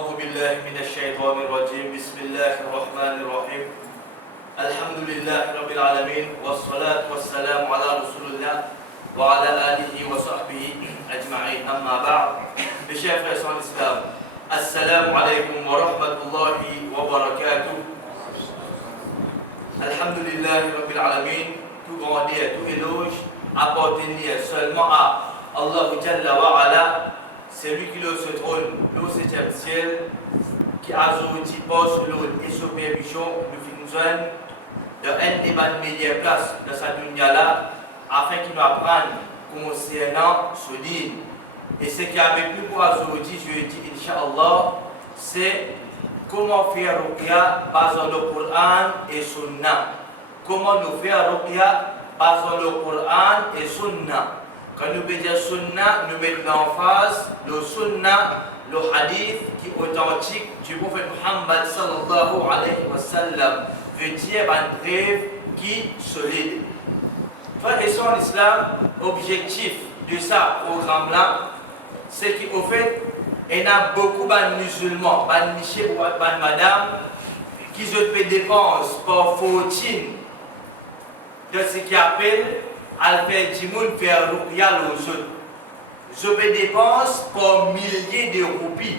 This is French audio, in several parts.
أعوذ بالله من الشيطان الرجيم بسم الله الرحمن الرحيم الحمد لله رب العالمين والصلاة والسلام على رسول الله وعلى آله وصحبه أجمعين أما بعد بشيخ رسول الإسلام السلام عليكم ورحمة الله وبركاته الحمد لله رب العالمين. Tout grandeur, tout éloge appartenir seulement à Allah Jalla wa Ala, c'est lui qui est sur le trône, le 7e ciel, qui a aujourd'hui sur l'eau et sur permission, nous finissons de un des meilleures places de sa dunya là, afin qu'il nous apprenne concernant ce dîne. Et ce qui est avec nous pour aujourd'hui, je dis Inch'Allah, c'est comment faire ruqya basé sur le Coran et Sunna. Comment nous faire ruqya basé sur le Coran et Sunna. Quand nous disons Sunna, nous mettons en face le Sunna, le hadith qui est authentique du prophète Muhammad sallallahu alayhi wa sallam, veut dire une preuve qui est solide. Frères et sœurs en islam, l'objectif de ce programme-là, c'est qu'au fait, il y a beaucoup de musulmans, de monsieur ou de madame, qui se fait dépenser par fortune de ce qu'ils appellent à faire du monde faire ruqya aux autres. Je fais dépenses par milliers de roupies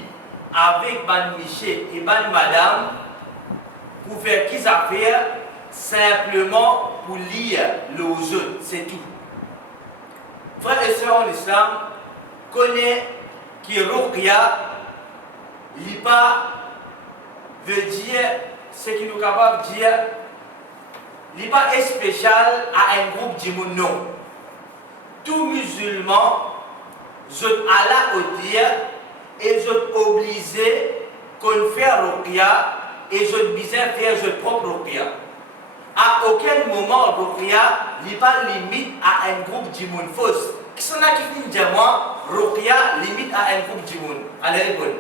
avec ban monsieur et ban madame pour faire qu'ils affaires simplement pour lire les autres, c'est tout. Frères et sœurs en islam, connaît que ruqya l'IPA veut dire ce qui nous est capable de dire. L'IPA est spécial à un groupe de non. Tout musulman, je Allah au dire et je obligé qu'on fait ruqya et je besoin faire je propre ruqya. À aucun moment ruqya l'IPA limite à un groupe de monde fausse. Qui sont là qui finissent dire moi ruqya limite à un groupe de monde. Allez répondre.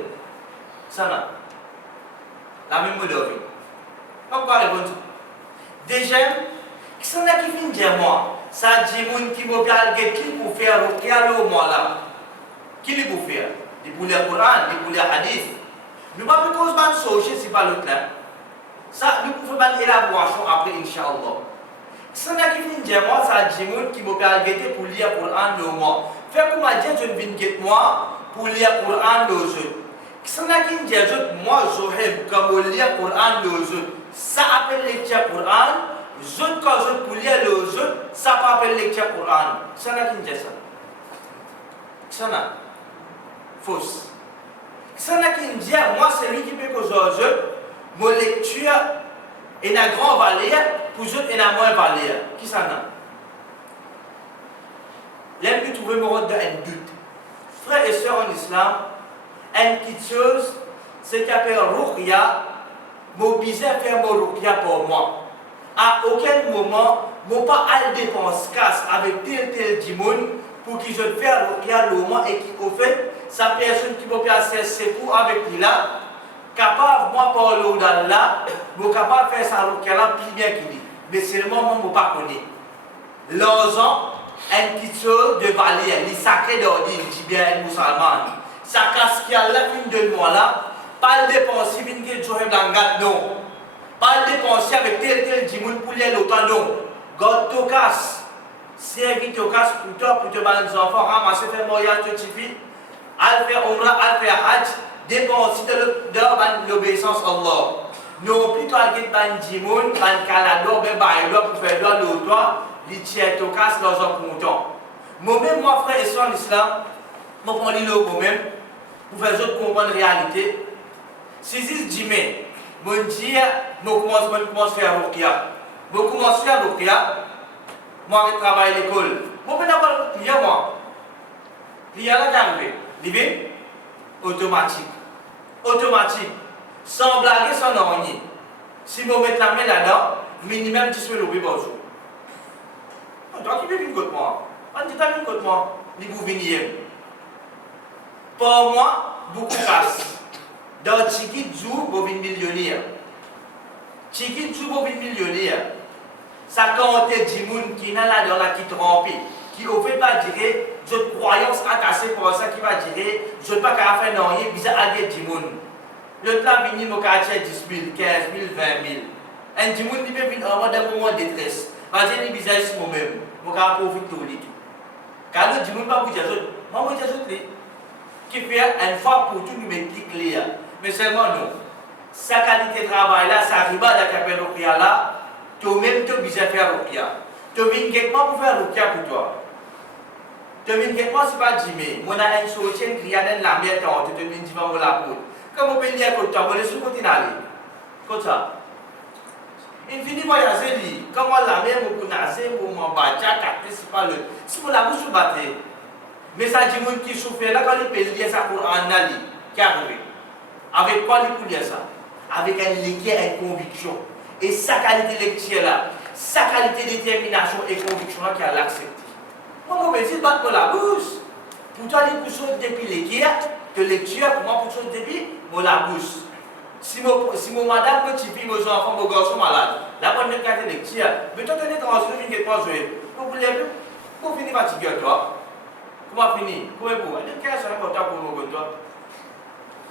Ça là. La même mode. Pourquoi répondre? Déjà, qui sont là qui viennent dire moi, ça dit moun qui me parle qui pour faire ruqya le moi là. Qui les pour faire? Des pour le Coran, des pour les hadiths. Nous pas plus cause ban socher c'est pas l'autre là. Ça nous pouvons ban élaboration après inchallah. Qui sont là qui viennent dire moi, ça dit moun qui me parle pour lire Coran le moi. Fait comment dire je ne viens que moi pour lire Coran le jeu. Qui sont là qui viennent dire moi j'aurais comme lire Coran le jeu. Ça appelle lecture Coran, je quand je pour lire le jeu, ça pas appelle lecture Coran. Ça n'a qu'une ça. Ça n'a. Fausse. Ça n'a qu'une dire, moi c'est lui qui peut que je, mon lecture est un grand valeur, pour je est un moins valeur. Qui ça n'a? L'aime que trouver mon rôle d'un but. Frères et sœurs en islam, une petite chose, c'est qu'il appelle ruqya. Mobiliser à faire mon ruqya pour moi. À aucun moment, mon pas à dépense casse avec tel dimoun pour qu'il je fasse ruqya le moment et qui au fait, sa personne qui peut faire ses pour avec lui là, capable moi par l'eau d'Allah, moi capable de faire sa ruqya là plus bien qu'il dit. Mais seulement moi ne pas connaître. L'argent, une petite chose de valeur, les sacrés d'ordi, dit bien un musulman. Sa casse qui a la fin de moi là. Pas le dépenser, non. Pas le dépenser avec tel dimoun pour les l'autant, non. God te casse. Servi te casse pour toi, pour te battre les enfants, ramasser, faire mariage, te tifi. Al faire umrah, al faire hajj, dépenser de l'obéissance à Allah. Non, plutôt à get ban dimoun, ban calado, ben baïlo, pour faire de l'autre, les tiers te casse, l'argent pour autant. Moi-même, moi, frère et soeur en islam, moi, pour lire le moi-même, pour faire autres comprendre la réalité. Si je dis, mais, mon Dieu, je commence à faire ruqya. Je commence à faire ruqya. Moi, je travaille à l'école. Je vais d'abord prier, moi. Prier là, j'arrive. Libre, automatique. Automatique. Sans blaguer, sans rien. Si je mets la main là-dedans, minimum 10 000 € par jour. Donc, il vient contre moi. On dit, tu contre moi. Il vous venir. Pour moi, beaucoup casse. Dans Tchiki Djou, vous êtes millionnaire. Tchiki Djou, vous êtes millionnaire. Ça compte des gens qui n'a là dans la qui trompe, qui au fait pas dire, je croyance attachée pour ça qui va dire, je ne pas qu'à faire non, il y a bizarre à des gens. L'autre là, vini, mon quartier 10 000, 15 000, 20 000. Un petit monde qui peut venir en d'un moment de détresse. Parce que les visages moi-même, mon quartier profite de tout. Car le petit monde pas vous dire, moi, vous dire, qui fait une fois pour tout nous mettre clair. Mais seulement non. Sa qualité de travail là, ça arrive à la capelle Rokia là, toi-même tu as besoin de faire Rokia. Tu viens quelque part pour faire Rokia pour toi. Tu viens quelque part, c'est pas Jimmy. Mon a un soutien qui a dans la mer, tu viens dire mon la poudre. Comme on peut dire que tu as volé sur le côté d'aller. Comme ça. Infiniment, il y a ce lit. Comment la mer, mon naser, mon badja, c'est pas le. Si vous la bouche battez. Mais ça dit mon qui souffre là, quand il peut lire ça pour un ali, qui arrive. Avec quoi il peut lire ça? Avec un lecture et une conviction. Et sa qualité lecture là, sa qualité de détermination et conviction là qui a l'accepté. Moi, je me dis, battre la bouche. Pour toi, les poussons depuis lecture, de lecture, pour moi, poussons depuis la bouche. Si mon madame, mon petit fille, mes enfants, mes garçons malades, la bonne carte de lecture, mais toi, tu es transféré, tu es transféré. Vous voulez plus? Pour finir fatigué, toi. Comment finir? Comment pour? Quel est important pour nous, toi?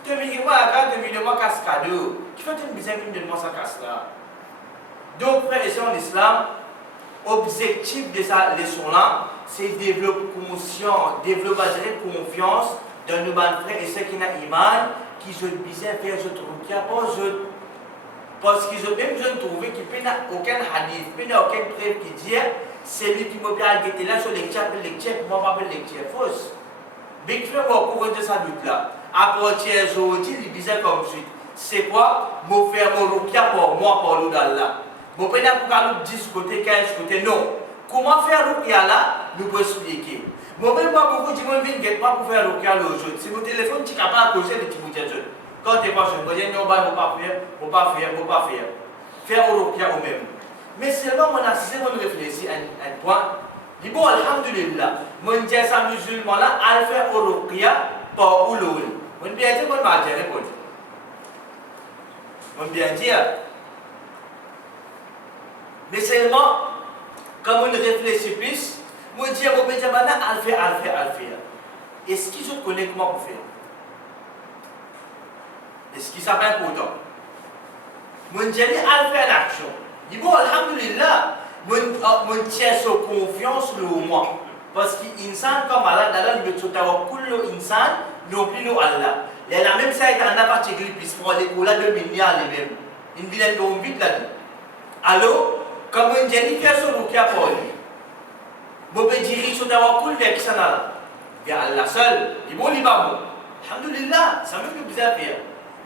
Tu me dis que moi, la carte de moi casse cadeau. Qui fait une bizarre de moi, ça casse là? Donc, frères et sœurs en islam, l'objectif de cette leçon-là, c'est développer confiance dans nos frères et sœurs qui ont iman, qui ont besoin de faire ce truc, parce qu'ils ont même besoin de trouver qu'il n'y a aucun hadith, il n'y a aucun preuve qui dit c'est lui qui m'a bien arrêté là sur lecture, pour moi, pas lecture fausse. Big frère, on va couvrir de sa doute là. À partir d'aujourd'hui, il disait comme suite. C'est quoi? Mon frère, mon rukia pour moi, pour l'eau d'Allah. Mon père, pour 10 côtés, 15 côtés, non. Comment faire rukia là? Nous pouvons expliquer. Mon père, beaucoup de gens viennent pas pour faire rukia l'aujourd'hui. Si mon téléphone, tu es capable de causer des petits bouteilles. Quand tu es pas sur le projet, non, bah, faut pas faire. Faire rukia au même. Mais seulement, on a assez de réfléchir à un point. Dis bon, alhamdulillah, mon Dieu, ça musulman là, a fait rukia pour ouloul. Mon bien dire, mon m'a dit, répondre. Mon bien dire. Mais seulement, comme on réfléchit plus, mon Dieu, mon bien dire, al faire. Est-ce qu'ils ont connu comment pour faire? Est-ce qu'ils savent important? Mon Dieu, al faire l'action. Dis bon, alhamdulillah, mon tient sa confiance le moi. Parce qu'insan comme Allah, Allah, il veut tout avoir cool insan, non plus nous Allah. La même ça est en particulier, puisqu'on les coula de milliards les mêmes. Une vilaine de vite là-dedans. Alors, comme on dit, il fait son rukia pour lui. Vous pouvez dire, il faut avoir cool avec ça là. Il y a Allah seul, il bon, il va bon. Alhamdulillah, ça me fait bizarre faire.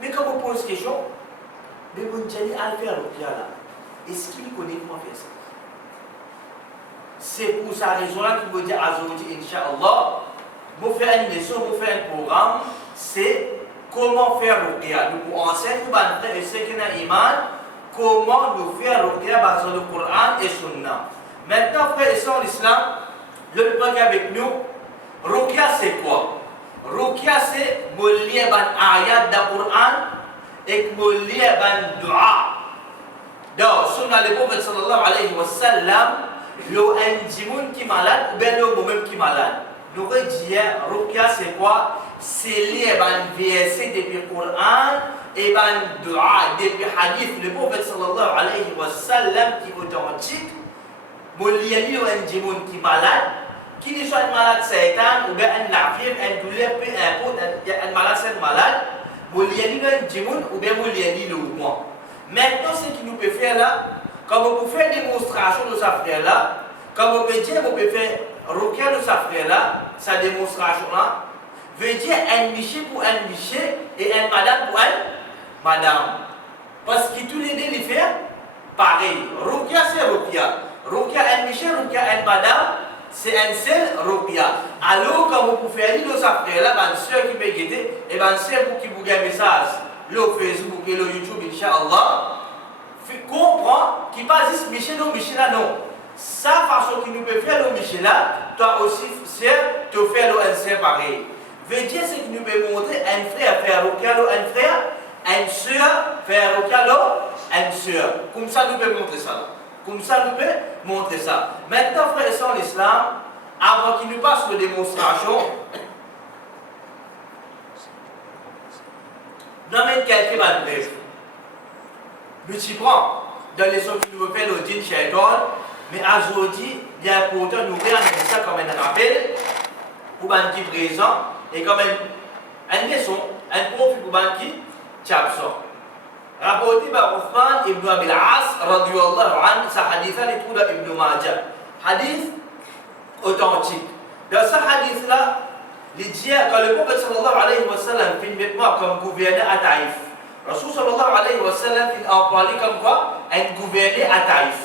Mais quand vous posez question, mais mon Dieu, il a fait rukia là. Est-ce qu'il connaît comment faire ça? C'est pour sa raison-là qu'il veut dire à Zodi, Inch'Allah, vous faites une leçon, vous faites un programme, c'est comment faire ruqya. Nous enseignons aux frères et ceux qui ont iman, comment nous faire ruqya basé sur le Coran et Sunna. Maintenant, frères et sœurs en islam, le point avec nous, ruqya c'est quoi? Ruqya c'est me lire un ayat du Coran et me lire un dua. Donc, Sunna le prophète sallallahu alayhi wa sallam, l'eau un qui est malade ou bien l'eau même qui est malade. Nous disons, ruqya c'est quoi? C'est lire un verset depuis le Coran et un dua depuis le hadith. Le prophète sallallahu alayhi wa sallam qui est authentique. Mon lien un djimoun qui est malade, qui ne soit malade satan ou bien un lafif, un douleur, peu importe, un malade c'est malade. Mon lien un djimoun ou bien mon lien le moi. Maintenant, ce qu'il nous peut faire là, comme on peut faire une démonstration de sa frère là, comme on peut dire, on peut faire ruqya de sa frère là, sa démonstration là, veut dire un miché pour un miché et un madame pour un madame. Parce que tous les deux les faire pareil. Ruqya c'est ruqya. Ruqya un miché, ruqya un madame, c'est un seul ruqya. Alors, comme on peut faire de sa frère là, ben, ceux qui peut guetter, et ben, c'est pour qui vous gagne un message. Le Facebook et le YouTube, Inch'Allah, comprend qu'il pas juste Michel ou Michel là, non. Sa façon qu'il nous peut faire le Michel là, toi aussi, c'est te faire le un pareil. Veut dire ce qu'il nous peut montrer un frère faire ruqya un frère, une soeur faire ruqya une soeur. Comme ça, nous peut montrer ça. Comme ça, nous peut montrer ça. Maintenant, frère et sœurs en islam, avant qu'il nous passe la démonstration, Non, mais quelques bref. Le prend dans les sons qui nous rappellent au din shaitan, mais aujourd'hui, il est important de nous regarder ça comme un rappel pour les qui présent et comme une leçon, un conflit pour les qui est absent. Rapporté par Uthman ibn Abi al-As, radiyallahu anhu, sa hadith est tout dans Ibn Majah. Hadith authentique. Dans ce hadith-là, il dit que le prophète sallallahu alayhi wa sallam fait une comme gouverneur à Taïf. Rasul sallallahu alayhi wa sallam a parlé comme quoi un gouverneur à Taïf.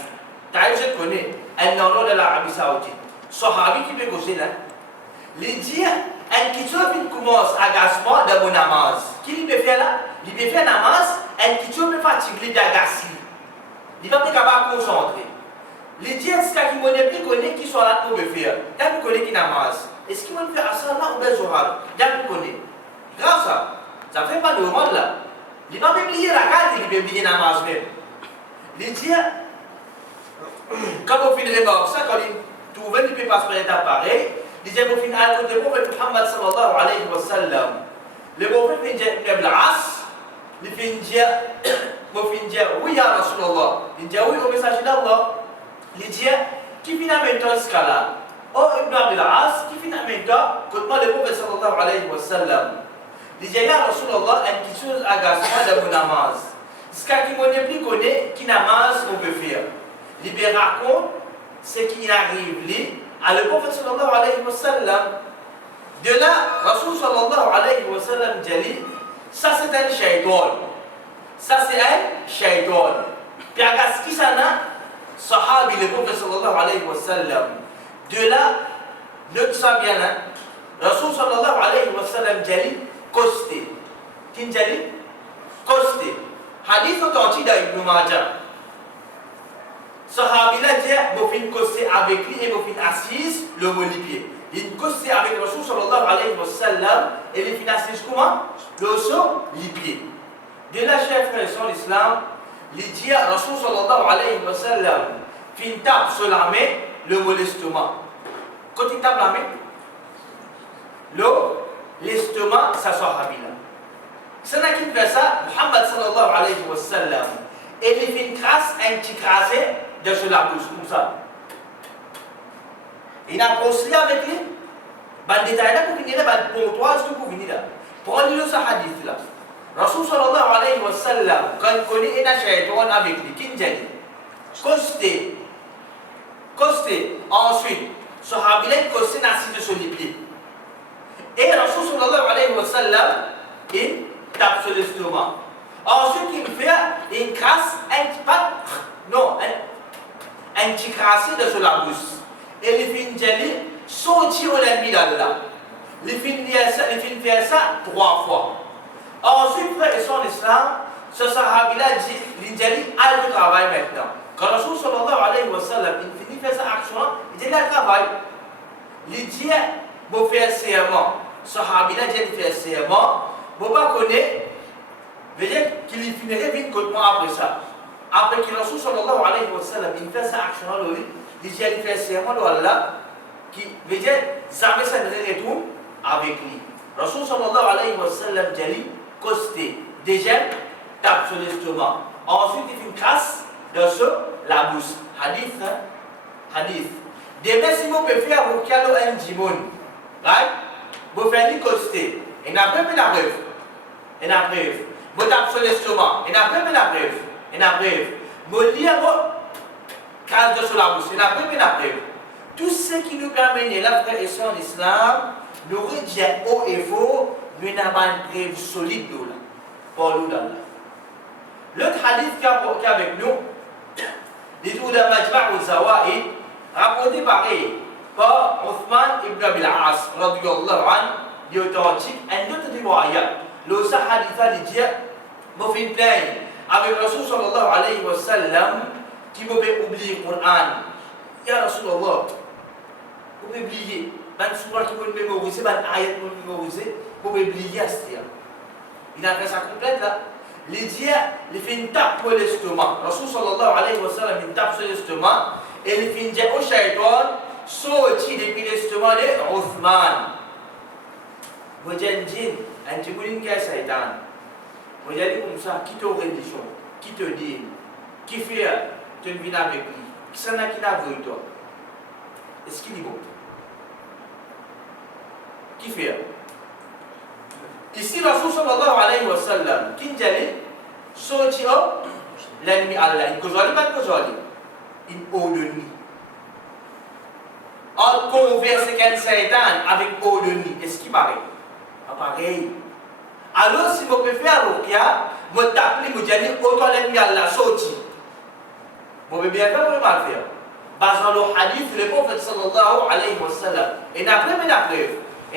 Taïf, je connais, un nom de l'Arabie Saoudite. Sahabi qui peut causer là. Il dit un qui commence à agacement de mon namaz. Qui peut faire là? Il peut faire namaz, un qui peut fatiguer, il peut agacer. Il va pas capable de concentrer. Il dit est-ce qu'il m'a dit connaît qui sont là pour me faire? T'as connaît qui namaz. Est-ce qu'il m'a fait asana ou bien zohar? T'as connaît. Grâce à ça fait pas de monde là. Il va pas oublier la carte, il va oublier namaz même. Il dit quand on finit par ça, quand il trouve il peut pas se prendre pareil. Il dit au final quand le prophète Muhammad sallallahu alayhi wa sallam, le prophète vient dire Ibn As, il vient dire oui ya Rasulullah. Il dit oui au message d'Allah. Il dit qui finalement ce cas-là? Oh Ibn As, qui finalement quand le prophète sallallahu alayhi wa sallam, il dit ya Rasulullah, une petite chose agaçante de mon namaz. Ce qui m'a dit connaît qui namaz on peut faire. Il me raconte ce qui arrive lui. À le prophète sallallahu alayhi wa sallam, de là, Rasul sallallahu alayhi wa sallam dit, ça c'est un shaitan. Ça c'est un shaitan. Puis à ce qui s'en a, sahabi le prophète sallallahu alayhi wa sallam. De là, le ça bien là, Rasul sallallahu alayhi wa sallam dit, costé. Qui dit? Costé. Hadith authentique d'Ibn Majah. Sahabi là dit, il faut cosser avec lui et il faut assise le pied. Il cosser avec Rasul sallallahu alayhi wa sallam et il faut assise comment? Le son, les pieds. De la chef de l'islam, il dit à Rasul sallallahu alayhi wa sallam, il tape sur la main, le l'estomac. Quand il tape la main, l'estomac, ça sahabi là. C'est là qu'il fait ça, Muhammad sallallahu alayhi wa sallam. Et il fait une crasse, un petit crassé de sur la bouche, comme ça. Il a procédé avec lui. Le détail là pour venir là, pour toi, est-ce que pour venir là? Prenez le hadith là. Rasul sallallahu alayhi wa sallam, quand il connaît un shaitan avec lui, qui dit? Costé. Costé. Ensuite, sahabi là, costé assis sur les pieds. Et Rasul sallallahu alayhi wa sallam, il tape sur l'estomac. Ensuite, il fait une crasse, un petit crassé de sur la bouche. Et il fait une jelly, sortir l'ennemi d'Allah. Il fait ça 3 fois. Ensuite, frère et son islam, ce sahabi-là dit, il dit, allez au travail maintenant. Quand Rasul sallallahu alayhi wa sallam, il finit faire sa action, il dit, là, travail. Il dit, vous faites serment. Sahabi-là dit, il fait serment. Vous ne connaissez pas, veut dire qu'il finirait vite contre moi après ça. Après que Rasul sallallahu alayhi wa sallam, il fait sa action, il dit, il fait serment de Allah, qui veut dire, jamais ça ne retourne avec lui. Rasul sallallahu alayhi wa sallam dit, costé. Déjà, tape sur l'estomac. Ensuite, il fait une crasse sur la bouche. Hadith, hein? Hadith. Demain, si vous pouvez faire vous calo un djimoun, right? Vous faites une costé. Et après, vous la preuve. Et la preuve. Vous tapez sur l'estomac. Et après, vous la preuve. Et la preuve. Vous liez vous crasse sur la bouche. Et après, vous la preuve. Tout ce qui nous permet, là, frère et soeur en islam, nous redire haut et faux, nous n'avons pas une preuve solide là. Pour nous là. L'autre hadith qui est avec nous, dit tout de Majma' al-Zawaid, rapporté pareil par Uthman ibn Abi al-As, radiyallahu anhu, dit authentique, un autre riwaya. Le hadith dit, me fait une plainte avec Rasul sallallahu alayhi wa sallam, qui m'a fait oublier le Coran. Ya Rasulullah, vous pouvez oublier, une surah qui peut mémoriser, une ayat qui peut mémoriser, vous pouvez oublier à ce dire. Il a fait ça complète là. Il dit, il fait une tape pour l'estomac. Rasul sallallahu alayhi wa sallam, une tape sur l'estomac. Et il fait une dire au shaitan, sorti depuis l'estomac de Uthman. Vous dites, un djibouline qui est shaitan. Regardez comme ça, qui te religion, qui te dit, qui fait, tu viens avec lui, qui s'en a qui n'a vu toi. Est-ce qu'il est bon? Qui fait? Ici, Rasul sallallahu alayhi wa sallam, qui dit, sorti l'ennemi Allah, il cause une eau de nuit. En converse avec un Satan avec eau de nuit, est-ce qu'il paraît? Pas pareil. Alors, si vous pouvez faire Ruqya, vous t'appelez, vous dites, autant l'ennemi Allah sorti. Vous pouvez bien faire, vous pouvez mal faire. Basant le hadith, le prophète sallallahu alayhi wa sallam, et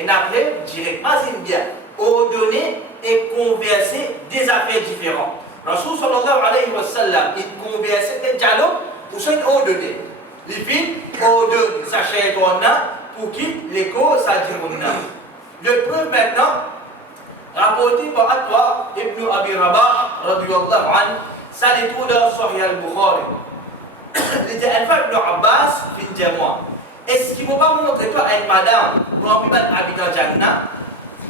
après, directement, c'est bien, ordonner et converser des affaires différentes. Rasul sallallahu alayhi wa sallam, il conversait des dialogues pour ça il ordonnait. Les filles ordonnent sa chair pour qu'il les cause sa dirona. Le preuve maintenant, rapporté par Atwa ibn Abi Rabah, radiyallahu anhu, ça les trouve dans Sahih al-Bukhari. Il dit, elle va ibn Abbas, fin Jamoua. Est-ce qu'il ne faut pas montrer toi à une madame, pour un habitant Jannah?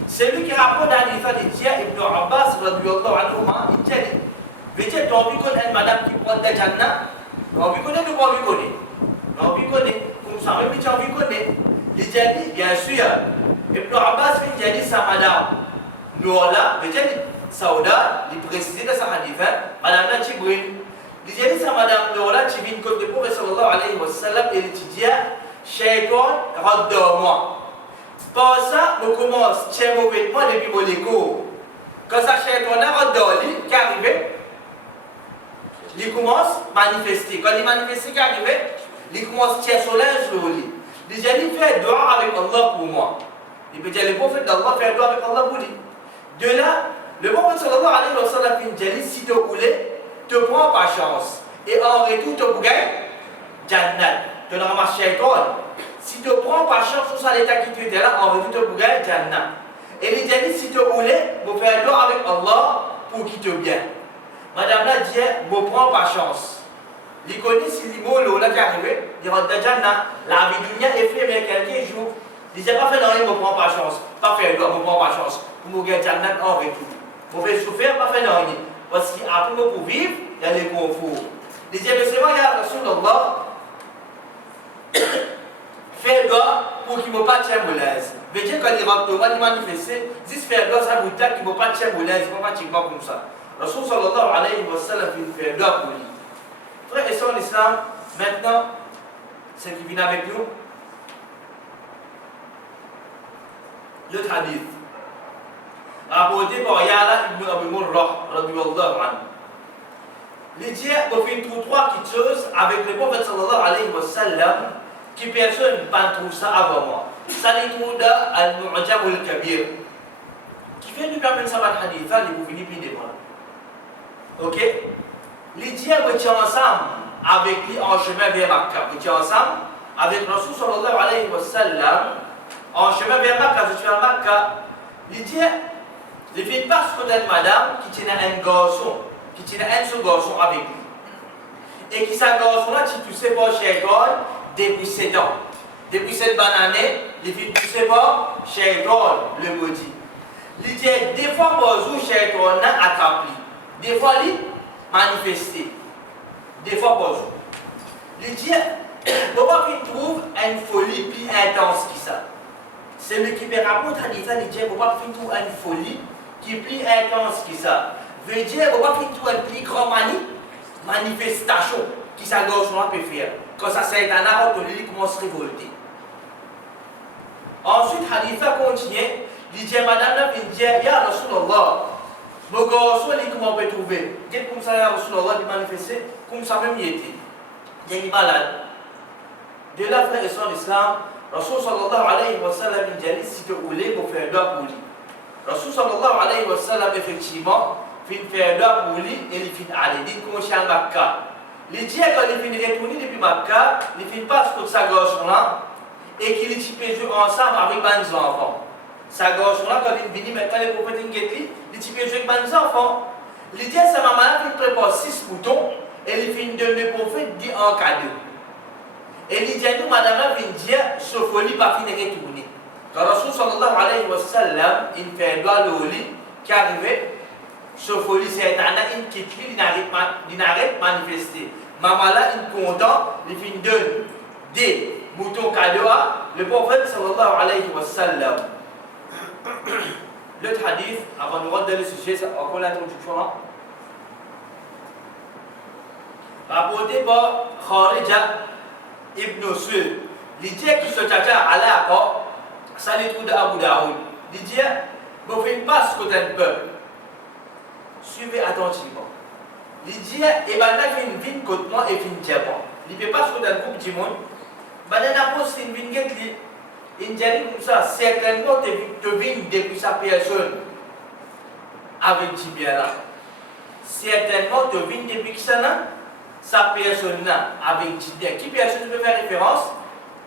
C'est lui qui rapporte à l'Ifad, il dit, ibn Abbas, radiyallahu anhu, il dit, veux-tu t'as envie qu'on ait une madame qui prend des Jannah? T'as envie qu'on ait ou pas envie qu'on ait? T'as envie qu'on ait, comme ça, même si tu as envie qu'on ait. Il dit, bien sûr, ibn Abbas, il dit, sa madame. Nous, là, peut-être, Saouda, il précisait dans sa hadith, madame la Tibrine. Il dit, sa madame, nous, là, tu viens comme le prophète sallallahu alayhi wa sallam, et il dit, Shaitan, rentre dans moi. Par ça, on commence, tiens mon vêtement depuis mon écho. Quand ça, Shaitan, rentre dans lui, qui arrive, il commence à manifester. Quand il manifeste, qui arrive, il commence à tirer son linge sur lui. Il dit, il fait dua avec Allah pour moi. Il peut dire, le prophète d'Allah fait dua avec Allah pour lui. De là, le prophète sallallahu alayhi wa sallam dit, si tu voulais, te prends pas chance. Et en retour, tu peux gagner Jannat. Tu n'auras pas Shaitan. Si tu prends pas chance sur ça, l'état qui tu étais là, en retour, tu peux gagner Jannat. Et il dit, si tu voulais, vous faire dua avec Allah pour qu'il te bien. Madame là dit, vous prends pas chance. Il connaît si les mots là qui arrivent, il rentre dans Jannat. La vie du mien est fait, mais quelqu'un joue. Il dit, pas fait rien, vous prends pas chance. Pas faire dua, vous prends pas chance. Pour me gagner Jannat en retour. Vous faites souffrir, pas faire rien. Parce qu'après, pour vivre, il y a les conforts. Il dit, mais c'est vrai, il y a Rasulullah, faire dua pour qu'il ne me pas tienne molaise. Mais Dieu, quand il rentre, il manifeste, dit faire dua, ça vous dit qu'il ne me pas tienne molaise, il ne pas pratiquement comme ça. Rasul sallallahu alayhi wa sallam, il fait dua pour lui. Frère et sœurs en islam, maintenant, ce qui vient avec nous, le hadith. Rapporté par Ya'la ibn Abi Murrah, radiyallahu anhu. Les dieux ont fait trois petites choses avec le prophète sallallahu alayhi wa sallam qui personne ne trouve ça avant moi. Ça les trouve dans Al-Mu'jam al-Kabir. Qui fait nous permettre ça dans le hadith, il vous finit plus de moi. Ok? Les dieux étaient ensemble avec lui en chemin vers Makkah. Ils étaient ensemble avec Rasul sallallahu alayhi wa sallam en chemin vers Makkah. Je suis à Makkah. Les dieux, les filles passent côté de madame qui tient un garçon. Qui tient un seul garçon avec lui. Et qui ce garçon-là, qui poussait par Shaitan depuis 7 ans. Depuis cette bonne année, les filles poussaient par Shaitan, le maudit. Il dit, des fois, par jour, Shaitan a attrapé. Des fois, il manifesté. Des fois, par jour. Il dit, pourquoi il trouve une folie plus intense que ça? C'est lui qui me raconte à l'État, il dit, pourquoi il trouve une folie qui est plus intense que ça? Veut dire, pourquoi il trouve une plus grande manifestation qui sa gorge peut faire. Quand ça c'est un arbre, il commence à révolter. Ensuite, Khalifa continue, il dit, madame la vient dire, ya Rasulallah, mon garçon, comment on peut trouver? Dites comme ça, ya Rasulallah, il manifestait, comme ça même il était. Il est malade. De là, frère et sœurs d'Islam, Rasul sallallahu alayhi wa sallam, il dit, si tu voulais, vous faire doigt pour lui. Rasul sallallahu alayhi wa sallam, effectivement, il fait doigt pour lui et il fait aller. Il dit, comment je suis à Makkah. Il dit, quand il finit de retourner depuis Makkah, il finit pas sur sa gorge-là et qu'il est jouer ensemble avec les enfants. Sa gorge-là, quand il finit, maintenant les prophètes il est jouer avec les enfants. Il dit, sa maman, il prépare 6 boutons et il finit de le prophète dit en cadeau. Et il dit, nous, madame, il dit, ce folie pas fini de retourner. Quand Rasul sallallahu alayhi wa sallam, il fait un doigt au lit qui arrivait, Sofoli Saitana, il quitte lui, il n'arrête pas manifester. Maman là, il content, il fait donne des moutons cadeaux à le prophète sallallahu alayhi wa sallam. L'autre hadith, avant de rentrer dans le sujet, encore l'introduction là. Rapporté par Kharija ibn Su'd. Il dit que ce tata Allah a ça les trouve d'Abu Daoud. Il dit, vous faites pas ce côté un peuple. Suivez attentivement. Il dit, et ben là, il vient contre moi et vient diamant. Il ne peut pas ce côté un groupe du monde. Ben là, il vient qui il dit comme ça, certainement, tu viens depuis sa personne avec Tibia là. Certainement, tu viens depuis ça là. Sa personne là avec Tibia. Qui personne peut faire référence?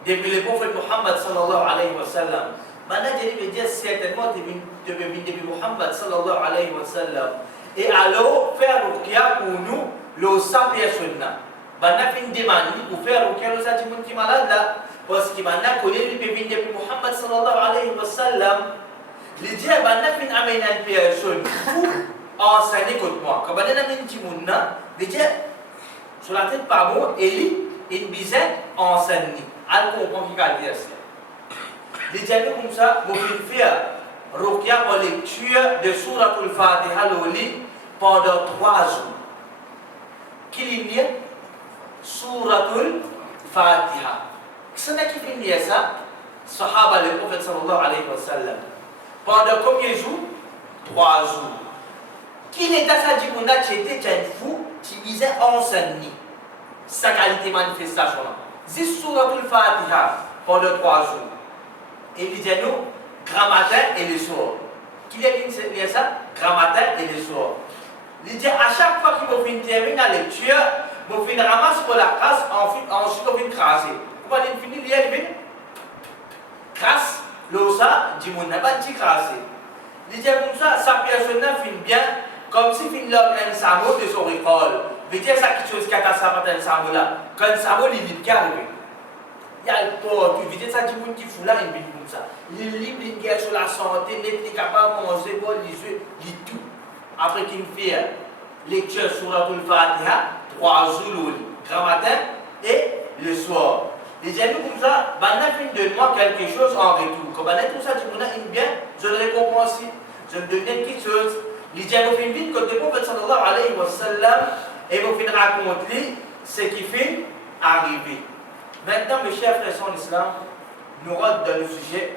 Depuis le prophète Muhammad sallallahu alayhi wa sallam. Maintenant, je vais dire certainement tu viens depuis Muhammad sallallahu alayhi wa sallam. Et alors, faire ruqya pour nous, le sa personne là. Maintenant, il demande pour faire ruqya le sa personne qui est malade là. Parce que maintenant, connaît le bébé depuis Muhammad sallallahu alayhi wa sallam. Il dit, maintenant, il amène une personne pour enseigner contre moi. Quand maintenant, il amène un personne, il dit, sur la tête pas bon, il disait enseigner. Elle comprend qu'il a dit ça. Il dit comme ça, vous pouvez faire ruqya pour lecture de Surah Al-Fatiha pendant 3 jours. Qu'il y a Surah Al-Fatiha. Ce n'est qui finit ça, Sahaba le prophète sallallahu alayhi wa sallam. Pendant combien de jours? 3 jours. Qui n'est pas ça dit qu'on a été fou, qui disait enseigner. Sa qualité manifestation là. Dis Suratul Fatiha pendant 3 jours. Et il dit nous, grand matin et le soir. Qui dit ça? Grand matin et le soir. Il dit à chaque fois qu'il vous termine la lecture, vous finissez ramasse pour la crasse, ensuite vous finissez crasser. Vous allez finir lire, il finit crasse, l'osa, dit mon n'a pas dit crasser. Il dit comme ça personne finit bien, comme si finit l'autre un samo de son école. Vous voyez ça quelque chose qui a passé un samo là. Quand un samo, il vit carré. Il y a le port, tu vois ça, du monde qui fout là, il vit comme ça. Il livre, il guerre sur la santé, il est capable de manger, les yeux, il tout. Après qu'il fait lecture sur la Fatiha, 3 jours, grand matin et le soir. Les gens comme ça, il me donne quelque chose en retour. Comme tout ça, tu me donnes bien, je le récompense. Je me donne quelque chose. Les gens me vite quand le prophète sallallahu alayhi wa sallam et vous finissez raconter ce qui fait arriver. Maintenant, mes chers frères en islam, nous rentrons dans le sujet.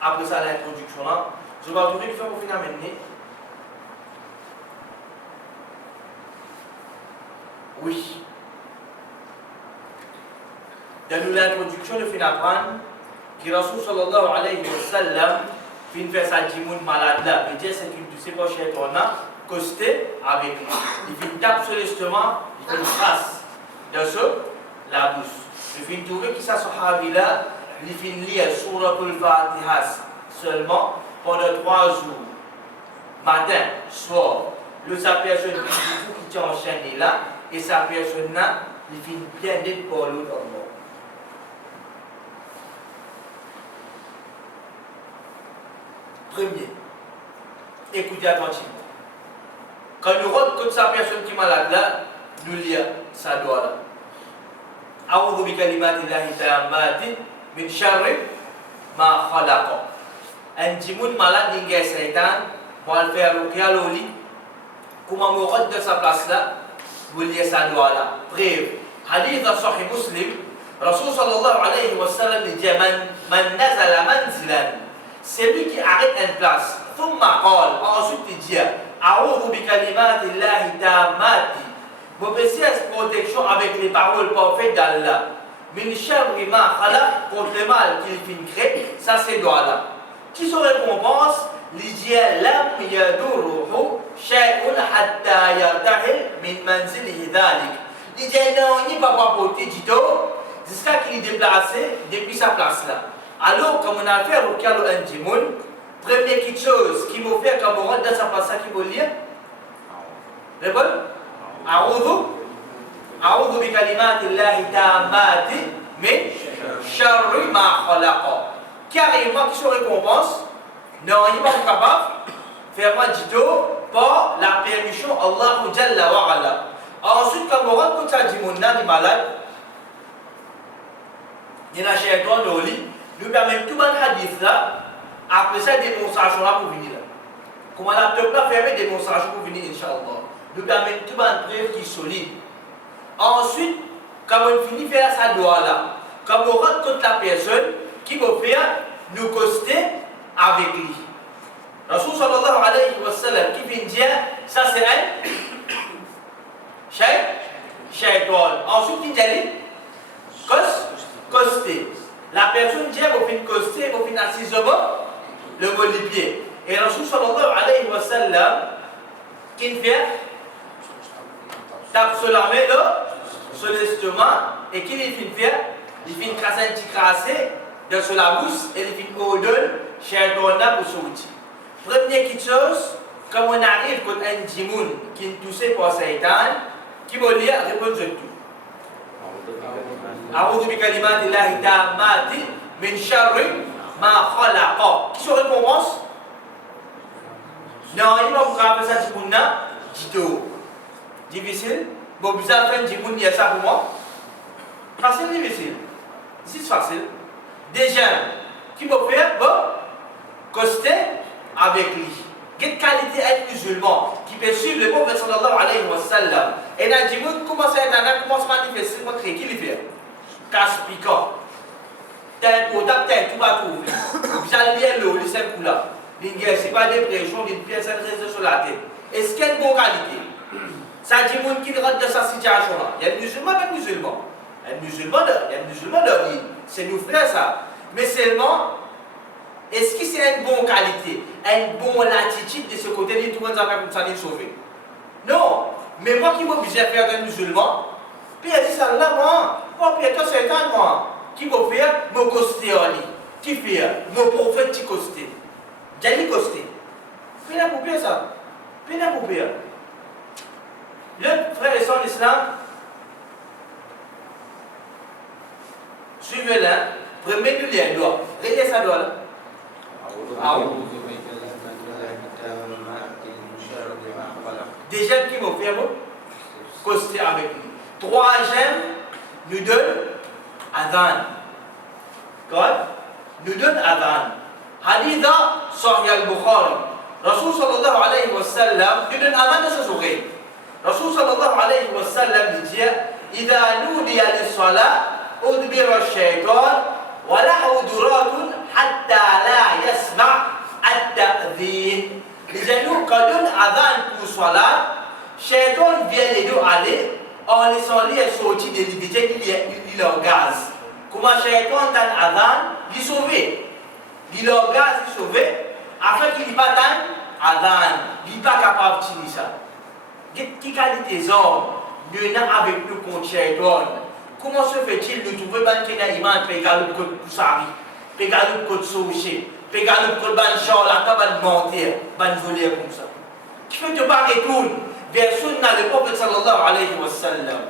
Après ça, l'introduction là, je vais trouver que vous finissez à mener. Oui. Dans l'introduction, nous finissons apprendre que Rasul sallallahu alayhi wa sallam fin faire sa djimoun malade là. Il dit c'est qu'il ne sait pas chez toi là, costé avec lui. Il fin tape sur l'estomac, il fait une trace dans la bouche. Il fin trouver que sa sahabi là, il fin lire Suratul Fatiha seulement pendant 3 jours. Matin, soir. Le sa personne qui tient enchaîné là, et sa personne là, il fin bien net pour l'autre mort. Premier, écoutez attentivement. Quand nous rentrons sa personne qui est malade là, nous lisons sa doigt là. A'udhu bi kalimatillahi tammati min sharri ma khalaqa. Un jimoun malade d'ingé Satan, moi le faire ruqya loli. Comment me rentre de sa place là, vous lisez sa doigt là. Bref, hadith dans Sahih Muslim, Rasul sallallahu alayhi wa sallam dit man nazala manzilan. C'est lui qui arrête une place. Ensuite il dit A'udhu bi kalimatillahi tammati. Vous précisez protection avec les paroles parfaites d'Allah. Min sharri ma khalaq, contre le mal qu'il finit créer, ça c'est doigt là. Qui se récompense? Il dit lam yaduruhu shay'un hatta yartahil min manzilihi dhalik. Il dit non, il ne va pas porter du tout jusqu'à qu'il est déplacé depuis sa place là. Alors, comme on a fait au Kalo Ndimoun, première petite chose qui m'a fait quand on rentre dans sa place qui veut lire, répondez. A'udhu bi kalimatillahi tammati min sharri ma khalaqa. Carrément, qui se récompense? Non, il n'est pas capable de faire moi du tout par la permission Allah Jalla wa Ala. Ensuite, quand on rentre ça dit mon est malade, il y a un shaitan dans le lit, nous permet tout le hadith là, après ça, démonstration là pour venir là. Comment la peuple a fermé démonstration pour venir, Inch'Allah. Nous permet tout le preuve qui est solide. Ensuite, quand on finit de faire sa doigt là, quand on rentre contre la personne qui va faire nous coster avec lui. Rasul sallallahu alayhi wa sallam qui vient dire, ça c'est un shaitan. Ensuite, il dit, coster. La personne dit, vous finissez coster, vous finissez assis le mot du pied. Et Rasul sallallahu alayhi wa sallam, qui fait, tape sur la main, sur l'estomac, et qui finit faire, il finit crasser un petit crassé sur la bouche, et il finit ordonner, shaitan pour sortir. Première chose, comme on arrive contre un djimoun qui est touché par Satan, qui va lire répondre de tout. A'udhu bi kalimatillahi tammati min sharri ma khalaqa. Qui se récompense? Non, il va vous rappeler ça djimoun là, dito. Difficile? Bon, vous avez fait un djimoun, il y a ça pour moi? Facile, difficile? C'est facile. Déjà, qui va faire? Bon, coster avec lui. Quelle qualité est musulman qui peut suivre le prophète sallallahu alayhi wa sallam. Et dans le djimoun, commence à manifester contre qui il fait? Casse piquant. T'as un potable, t'as un tout à trouver. Vous allez lire l'eau, les 5 coups là. C'est pas des pressions, d'une pièce reste sur la tête. Est-ce qu'il y a une bonne qualité? Ça dit monde qui rentre dans cette situation là. Il y a des musulmans, il y a des musulmans. Il y a des musulmans de l'île. C'est nous frères ça. Mais seulement, est-ce que c'est une bonne qualité, une bonne attitude de ce côté-là, tout le monde a comme ça de sauver? Non. Mais moi qui m'oblige à faire un musulman, puis il dit ça là, moi, puis toi c'est un moi, qui va faire me coster en lit, qui fait me prophète qui coster. J'ai dit coster. Puis il a coupé ça. Puis il a coupé. Le frère et soeur d'Islam, suivez-le, prenez-lui les doigts. Regardez ça doigt là. Deuxième qui me fait coster avec lui. Troisième, nous donne adhan. Quoi? Nous donne adhan. Haditha Sahih al-Bukhari. Rasul sallallahu alayhi wa sallam nous donne adhan de ses oreilles. Rasul sallallahu alayhi wa sallam dit إذا نودي للصلاة أدبر الشيطان وله درات حتى لا يسمع التأذين. Les nous quand on adhan pour salat, Shaitan vient les deux aller en laissant les sortir de l'idée qu'il leur gaz. Comment Shaitan dans adhan, il sauvé. Il leur gaz, il sauvé, afin qu'il n'y ait pas d'adhan, il n'est pas capable de tenir ça. Qui qualité des hommes, nous sommes avec nous contre Shaitan. Comment se fait-il de trouver qu'il y a une image pour égaler contre Poussari, pour égaler contre Soché, pour égaler contre Banchor, la table de mentir, de voler comme ça? Qui fait que pas retourner vers Sunna, le prophète sallallahu alayhi wa sallam?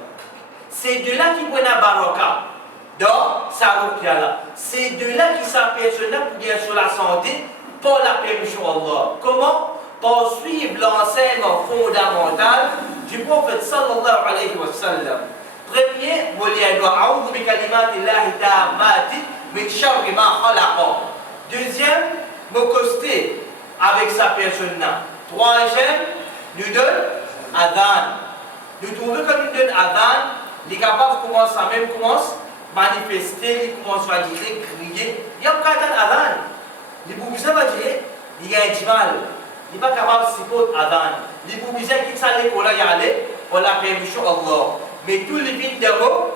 C'est de là qui prennent la baraka dans sa ruqya là. C'est de là qui s'aperçoit pour bien sur la santé par la permission d'Allah. Comment? Pour suivre l'enseignement fondamental du prophète sallallahu alayhi wa sallam. Premier, vous lui doit a'udhu bi kalimatillahi tammati min sharri ma khalaqa. Deuxième, me coster avec sa personne là. Troisième, nous donne adhan. Nous trouvons que nous donne adhan, les capables commencent à même commence manifester, ils commencent à dire, crier. Il y a un cas d'adhan. Les boubisés va dire, il y a un mal. Il n'est pas capable de supporter adhan. Les boubisés qui sont allés pour y aller, pour la permission d'Allah. Mais tout les vignes de mots,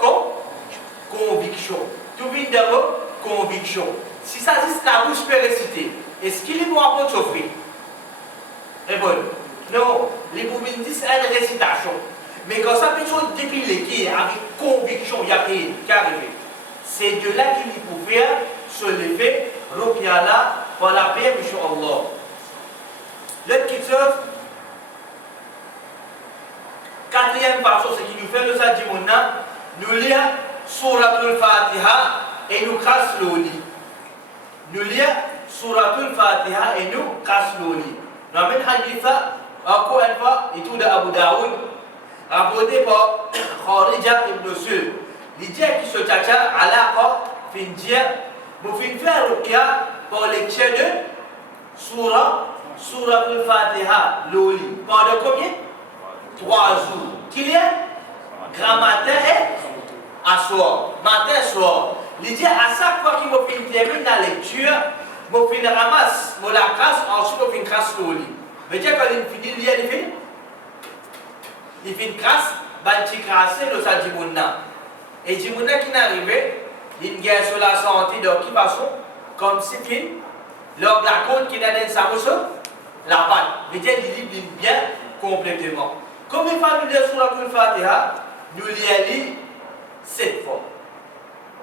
conviction. Tout vigne de mots, conviction. Si ça dit la bouche peut réciter, est-ce qu'il est bon à s'offrir? Répondez. Non, les boubines disent c'est une récitation. Mais quand ça peut être dépiler qui avec conviction, il y a qui arrive. C'est de là qu'il peut faire se lever, ruqya pour la paix, monsieur Allah. L'autre chose, quatrième façon, c'est qu'il nous fait le sadimona, nous lire Suratul Fatiha et nous casse le lit. Nous lire Suratul Fatiha et nous casse le lit. Nous avons un hadith Encore une fois, itu de Abu Daoud, rapporté par Kharija ibn Sul. Il dit qui se tchacha alaqa fin dire, vous fin faire ruqya pour lecture de Surah al-Fatiha, l'oli. Pendant combien? 3 jours. Qu'il y a grand matin et à soir. Matin et soir. Il dit à chaque fois qu'il vous fin termine la lecture, vous fin ramasse, vous la casse, ensuite vous fin casse l'oli. Veut dire quand il finit lire, il fin casse, il casse le sadimouna. Et Jimouna qui n'est arrivé, il y a sur la santé de qui façon, comme si lors de la côte qui n'a pas de la pâte. Veut dire qu'il lit bien complètement. Comme il faut nous dire sur la Fatiha, nous l'y 7 fois.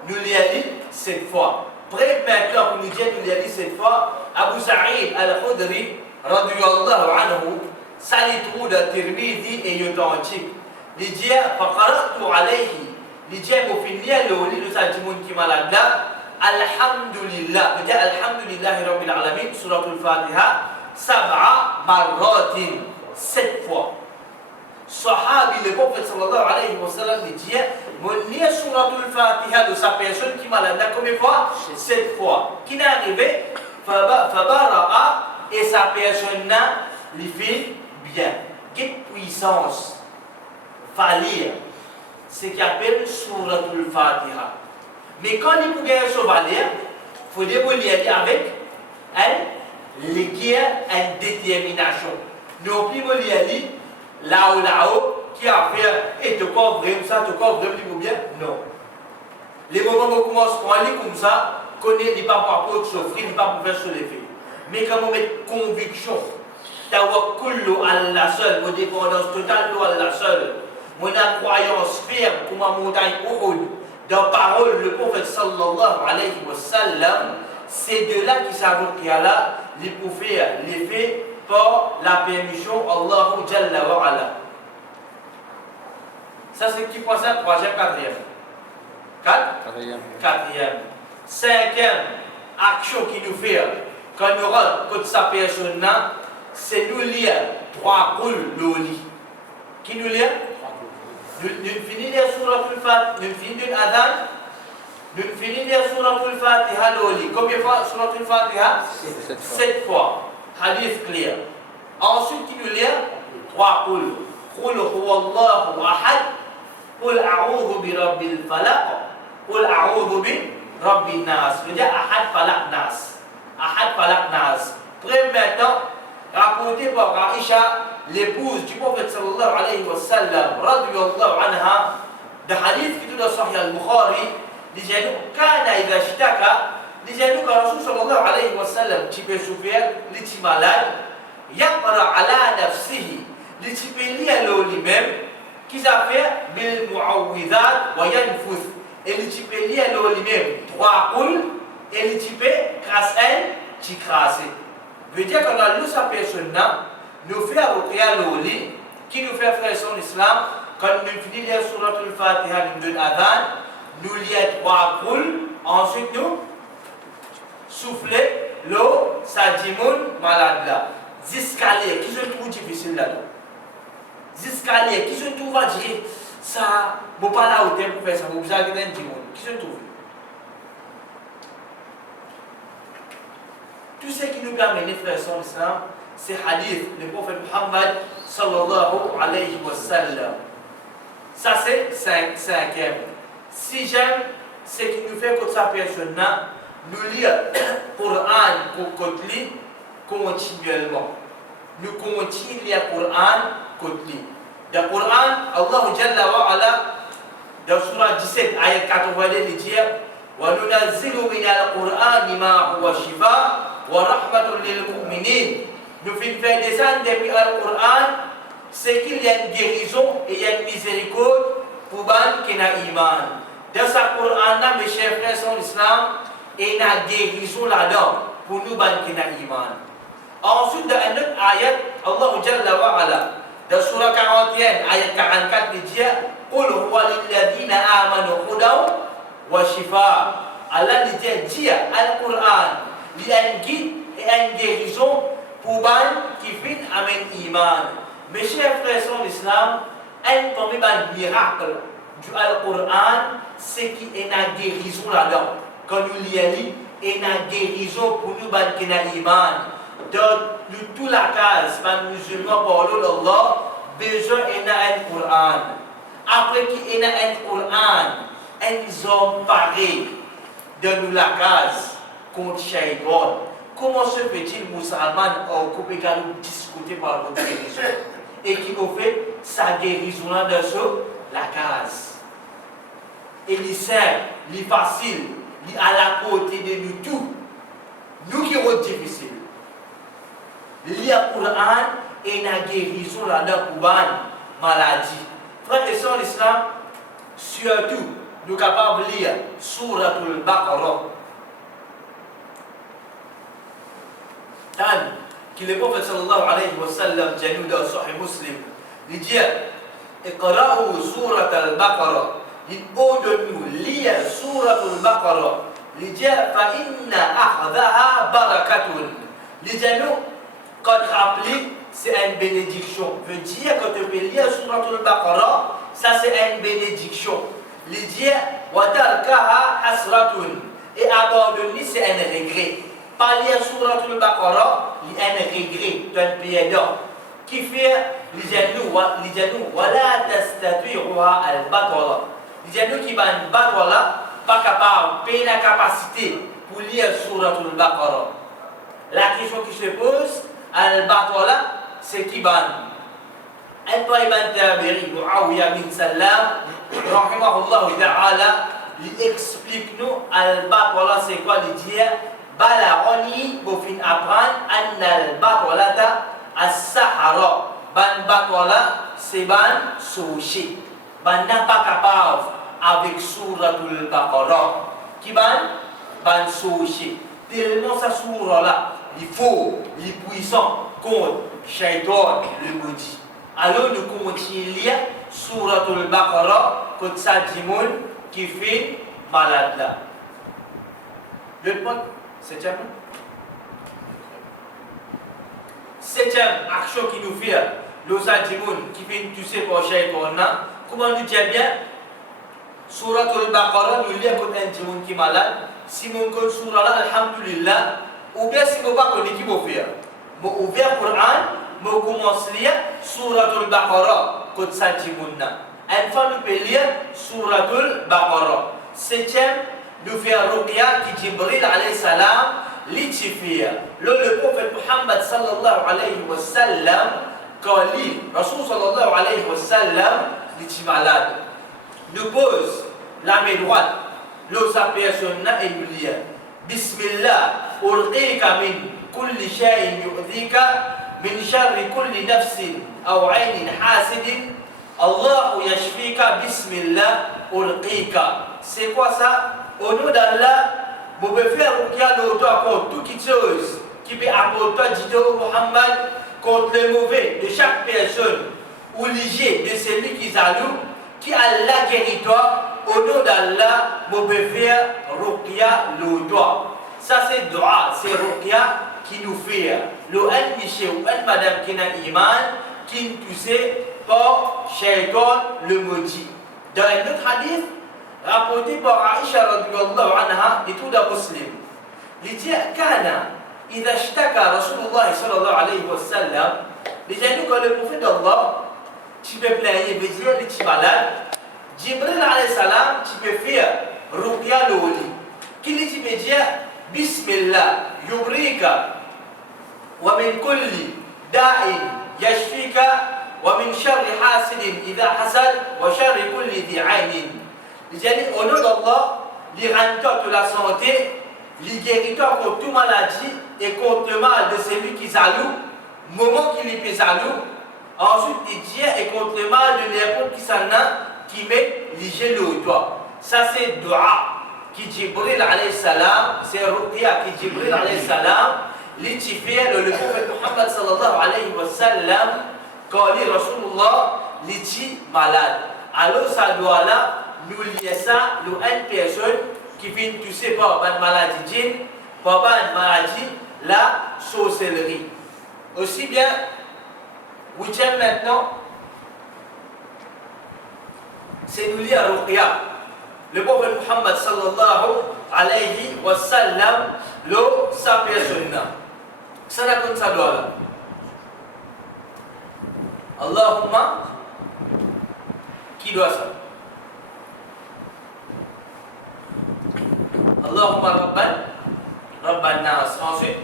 Nous l'y 7 fois. Près maintenant pour nous dire nous l'y 7 fois, Abu Sa'id al-Khudri, radiyallahu anhu, salitou de Tirmidhi et authentique. Il dit, faqaratu alayhi. Il dit, au final, le sentiment qui m'a là, Alhamdulillah. Il dit, Alhamdulillah, Rabbil Alamin, Surah Al-Fatiha, 7 marratin, 7 fois. Sahabi, le prophète sallallahu alayhi wa sallam, il dit, mon lia Surah Al-Fatiha de sa personne qui m'a là, combien de fois? 7 fois. Qui n'est arrivé, Fabara'a, et sa personne-là, il fait bien. Quelle puissance va lire. Ce qu'il appelle Suratul Fatiha. Mais quand il peut gagner ce valeur, il faut démolir avec une détermination. Non plus là-haut, qui a fait et te couvre vraiment ça, te couvre vraiment bien. Non. Les moments où on commence à aller comme ça, connaît n'est pas pour souffrir, n'est pas pour faire se lever. Mais quand on met conviction, tawakkullu Allah seul, mon dépendance totale à Allah seul. Mon croyance ferme comme la montagne Uhud, dans parole le prophète sallallahu alayhi wa sallam, c'est de là qui s'avoue qu'il y a là, il peut faire l'effet par la permission Allahu Jalla wa ala. Ça c'est qui passe à 3e, 4e. 4e. 5e action qui nous fait quand nous aura contre sa personne, c'est nous lire 3 coups l'oli. Qui nous lit? Nous finissons les Surah Al-Fatiha, nous finissons l'Adhan, nous finissons les Surah Al-Fatiha l'oli. Combien de fois Surah Al-Fatiha? 7 fois. Hadith clair. Ensuite, qui nous lit 3 coups. Qul huwallahu ahad, qul a'udhu bi rabbil falaq, qul a'udhu bi rabbin nas. C'est-à-dire ahad falaq nas. Ahad falaq nas. Après maintenant, rapporté par Aïcha, l'épouse du prophète sallallahu alayhi wa sallam, radiyallahu anha, de hadith qui est dans Sahih al-Bukhari, disait nous, kana idha shtaka, disait nous, quand Rasul sallallahu alayhi wa sallam, tu peux souffrir, il est malade, yaqra ala nafsihi, il peut lire lui-même, qui s'appelle bil mu'awwidat wa yanfuth, et il peut lire lui-même 3 coups, et il peut crasser, tu crasser. Veut dire qu'on a lu sa personne là, nous fait ruqya l'oli, qui nous fait frère son islam, quand nous finissons les Surah Al-Fatiha, nous donne adhan, nous lisons 3 coups, ensuite nous souffler l'eau, ça dimoun malade là. Ziscalier, qui se trouve difficile là. Ziscalier, qui se trouve à dire, ça, vous ne pouvez pas la hauteur pour faire ça, vous avez un dimoun, qui se trouve. Tout ce qui nous permet de faire son islam, c'est hadith, le prophète Muhammad sallallahu alayhi wa sallam. Ça c'est 5e. 6e, c'est qui nous fait que sa personne nous lire le Coran continuellement. Nous continuons à lire le Coran continuellement. Dans le Coran, Allah Jalla wa ala, dans surah 17, ayat 82, il dit وَنُنَزِّلُ مِنَ الْقُرْآنِ مَا هُوَ شِفَاءٌ وَرَحْمَةٌ لِلْمُؤْمِنِينَ. Nous faisons descendre depuis le Coran, c'est qu'il y a une guérison et il y a une miséricorde pour ceux qui ont iman. Dans ce Coran, mes chers frères sont l'islam, et il y a une guérison là-dedans pour nous qui ont iman. Ensuite, dans un autre ayat, Allah Jalla wa ala, dans surah 41, ayat 44, il dit قُلْ هُوَ لِلَّذِينَ آمَنُوا هُدًى وَشِفَاءٌ. Allah dit, le Coran, il y a une guide et une guérison pour ban qui fin amen iman. Mes chers frères en l'islam, un parmi les miracles du Al-Qur'an, c'est qu'il y a une guérison là-dedans. Quand nous lisons, il y a une guérison pour nous qui ont iman. Dans toute la case, les musulmans parlent d'Allah, besoin d'un Qur'an. Après qu'il y a un Qur'an, ils ont parlé de nous la case contre Shaitan. Comment se fait-il musulman occupé qu'à nous discuter par votre guérison et qui nous fait sa guérison là de la case. Et il est simple, il est facile, il est à la côté de nous tous. Nous qui sommes difficiles. Lire le Coran et la guérison là-dedans pour la maladie. Frères et sœurs l'islam, surtout, nous sommes capables de lire Suratul Baqarah. Tant que le prophète sallallahu alayhi wa sallam dit dans Sahih Muslim, il dit Iqra'u Suratul Baqarah. Il ordonne nous lire Suratul Baqarah. Il dit Fa inna akhdaha barakatun. Il dit nous, quand rappeler, c'est une bénédiction. Veut dire quand tu peux lire Suratul Baqarah, ça c'est une bénédiction. Il dit Wa tarkaha hasratun. Et abandonner, c'est un regret. Pas lire Suratul Baqarah, il y a un regret d'un pays d'or. Qui fait les genoux, wala tastati'uha al-batala. Les genoux qui ban batala, pas capable, payer la capacité pour lire Suratul Baqarah. La question qui se pose, al-batala, c'est qui ban? Un Ibn Tabiri, Muawiyah bin Salam, rahimahullah ta'ala, il explique nous, al-batala, c'est quoi? Il dit Balagoni bofin apprendre annal batwalata as-sahara. Ban batwala c'est ban souché. Ban n'a pas capable avec Suratul Baqarah. Qui ban souché. Tellement sa sourate là, il faut, il est puissant contre Shaitan le maudit. Alors nous continuons lire Suratul Baqarah contre sa dimoun qui fait malade là. Le point. Septième action qui nous fait le Zadimoun qui fait une toucher pour Shaitan. Comment nous dit bien Suratul Baqarah, nous lisons contre un Dimoun qui est malade. Si mon compte Surah là, Alhamdulillah, ou bien si mon pas connaît qui va faire. Je ouvert le Coran, je commence à lire Suratul Baqarah contre Zadimoun. Enfin, nous pouvons lire Suratul Baqarah. Septième, nous faisons ruqya qui Jibril alayhi salam l'étifia. Le prophète Muhammad sallallahu alayhi wa sallam, quand il Rasul sallallahu alayhi wa sallam, l'étit malade, nous pose la main droite, l'eau personne et nous lit Bismillah, urqika min kulli shay'in yu'dhika min sharri kulli nafsin aw 'aynin hasidin Allah yashfika Bismillah urqika. C'est quoi ça? Au nom d'Allah, vous pouvez faire ruqya contre toute chose qui peut apporter du Muhammad contre le mauvais de chaque personne ou léger de celui qui s'alloue, qui a la guérison. Au nom d'Allah, vous pouvez faire ruqya l'auto. Ça c'est dua, c'est ruqya qui nous fait. Le monsieur ou un madame qui n'a iman, qui nous touche par Shaitan le maudit. Dans un autre hadith, rapporté par Aïcha radhiyallahu anha et tout d'un muslim. Il dit Kana, idha ishtaka Rasulullah sallallahu alayhi wa sallam, il dit quand le prophète d'Allah, tu peux plaire, il veut dire, il est malade. Jibril alayhi salam, tu peux faire ruqya l'oli. Qui lui peut dire Bismillah, yubrika, wa min kulli da'in yashfika, wa min sharri hasidin idha hasad, wa sharri kulli dhi 'aynin. Il dit au nom d'Allah, il rend de la santé, il guérit contre toute maladie et contre le mal de celui qui s'alloue, moment qu'il est s'alloue. Ensuite, il dit et contre le mal de n'importe qui s'en a, qui met les le doigt. Ça c'est dua qui Jibril alayhi salam, c'est ruqya qui Jibril alayhi salam, l'étifie le prophète Muhammad sallallahu alayhi wa sallam, quand il Rasulullah, l'étit malade. Alors ça doit là, nous lions ça, nous une personne qui vient toucher par une maladie djinn, par une maladie, la sorcellerie. Aussi bien, huitième maintenant, c'est nous lire Ruqya. Le prophète Muhammad sallallahu alayhi wa sallam, l'eau, sa personne. Ça n'a comme ça doit là. Allahumma, qui doit ça? Allahumma Rabban Nas. Ensuite,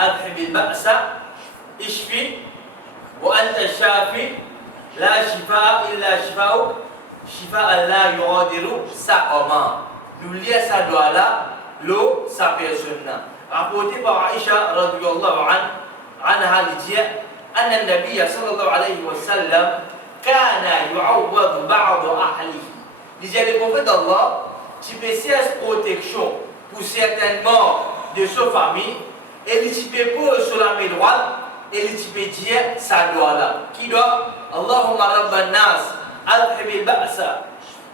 أذهب البأس اشفي وأنت الشافي لا شفاء إلا شفاءك شفاء لا يغادر سقما. Nous lire ça doit là, l'eau, sa personne. Rapporté par Aïcha radiyallahu anha, elle dit أن النبي صلى الله عليه وسلم كان يعوض بعض أهله. Il dit le prophète d'Allah, tu peux faire protection pour certaines morts de sa famille. Et il peut poser sur la main droite et il peut dire ça doit là. Qui doit? Allahumma Rabban Nas, adhib al-ba'sa,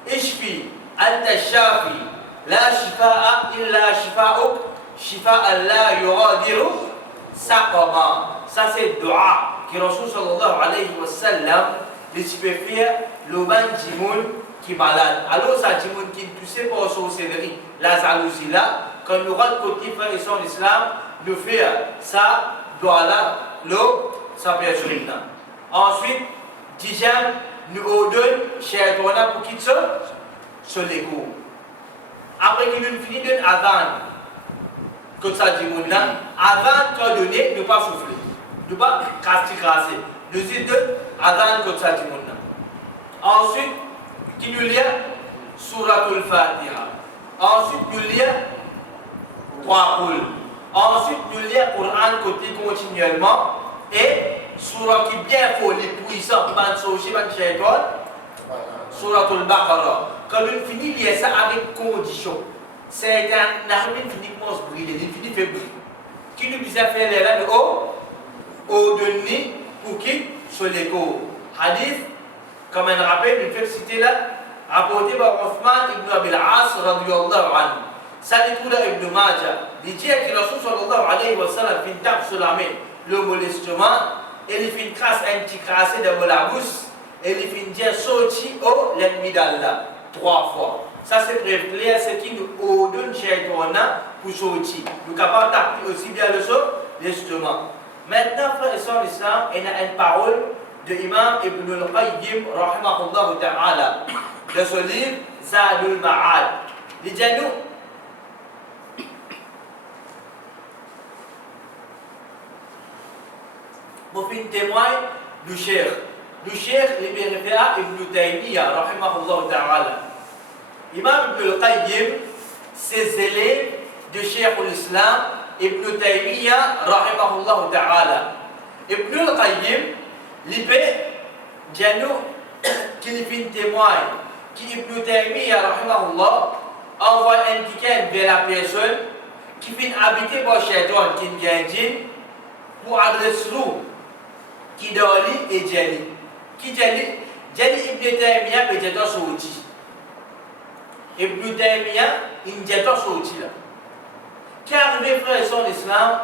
ishfi, anta shafi, la shifa'a illa shifa'uk, shifa'a la yuradiru saqama. Ça c'est dua que Rasul sallallahu alayhi wa sallam, il peut faire le ban djimoun qui est malade. Alors ça djimoun qui est touché par son céleri, la jalousie là, quand nous rentrons côté frère et son islam, nous faire ça, doit là, l'eau, ça personne. Ensuite, dixième, nous ordonne, cher Toana pour quitter sur les cours. Après qu'il nous finit d'un avant, comme ça dit mon nom, avant de donner, ne pas souffler, ne pas crasser. Nous dit deux, avant comme ça dit mon nom. Ensuite, qui nous lit Suratul Fatiha. Ensuite, nous lit trois poules. Ensuite, nous lisons le Coran côté continuellement et surah qui est bien folie, puissant, ban sochi, ban shaitan, Suratul Baqarah. Quand nous finissons de lire ça avec condition, c'est un armée uniquement se briller, il finit fait briller. Qui nous dit faire les là de haut, au donné pour qui sur les cours. Hadith, comme un rappel, nous fait citer là, rapporté par Othman ibn Abil As radiyallahu anhu. Ça dit tout là Ibn Majah. Il dit que Rasul sallallahu alayhi wa sallam fait une tape sur la main, le molestement, et il fait une crasse, un petit crassé de la bouche, et il fait une dire sorti au l'ennemi d'Allah, 3 fois. Ça c'est très clair, c'est qui nous ordonne chez toi pour sortir. Nous sommes capables d'appeler aussi bien le sort, l'estomac. Maintenant, frère et sœurs l'islam, il y a une parole de Imam Ibn al-Qayyim, rahimahullah ta'ala, de ce livre, Zadul Ma'ad. Il dit à nous, pour faire témoin du Cheikh. Le Cheikh libéré à Ibn Taymiyyah, rahimahullah ta'ala. Imam Ibn al-Qayyim, ses élèves de Cheikh l'Islam, Ibn Taymiyyah, rahimahullah ta'ala. Ibn al-Qayyim, libéré, Dianou, qui lui fait témoin, qui Ibn Taymiyyah, rahimahullah, envoie un ticket vers la personne qui vient habiter par Shaitan, qui vient dire, pour adresser l'eau. Qui doli et Djali. Qui Djali? Djali Ibn Taymiyyah peut être sorti. Ibn Taymiyyah, il est sorti là. Qui est arrivé frère son islam,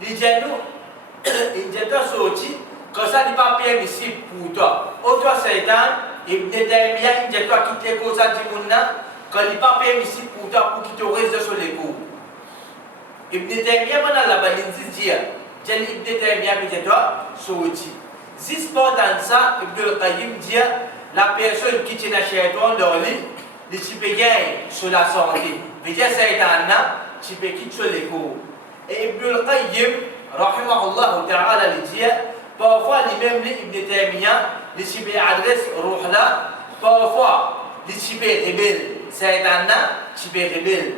il dit nous, il est sorti, comme ça il n'est pas permissible pour toi. Autre Satan, Ibn Taymiyyah, il dit toi quitter comme ça du monde quand il n'est pas permissible pour toi pour qu'il te reste sur les coups. Ibn Taymiyyah, pendant la balle, il dit Djali Ibn Taymiyyah peut être sorti. Juste pendant ça, Ibn al-Qayyim dit la personne qui tient la shaitan dans le lit, il peut gagner sur la santé. Mais dire Satan, tu peux quitter sur les cours. Et Ibn al-Qayyim, rahimahullah ta'ala, il dit parfois, lui-même, Ibn Taymiyyah, il peut adresser ruh là, parfois, il peut rebelle. Satan, tu peux rebelle.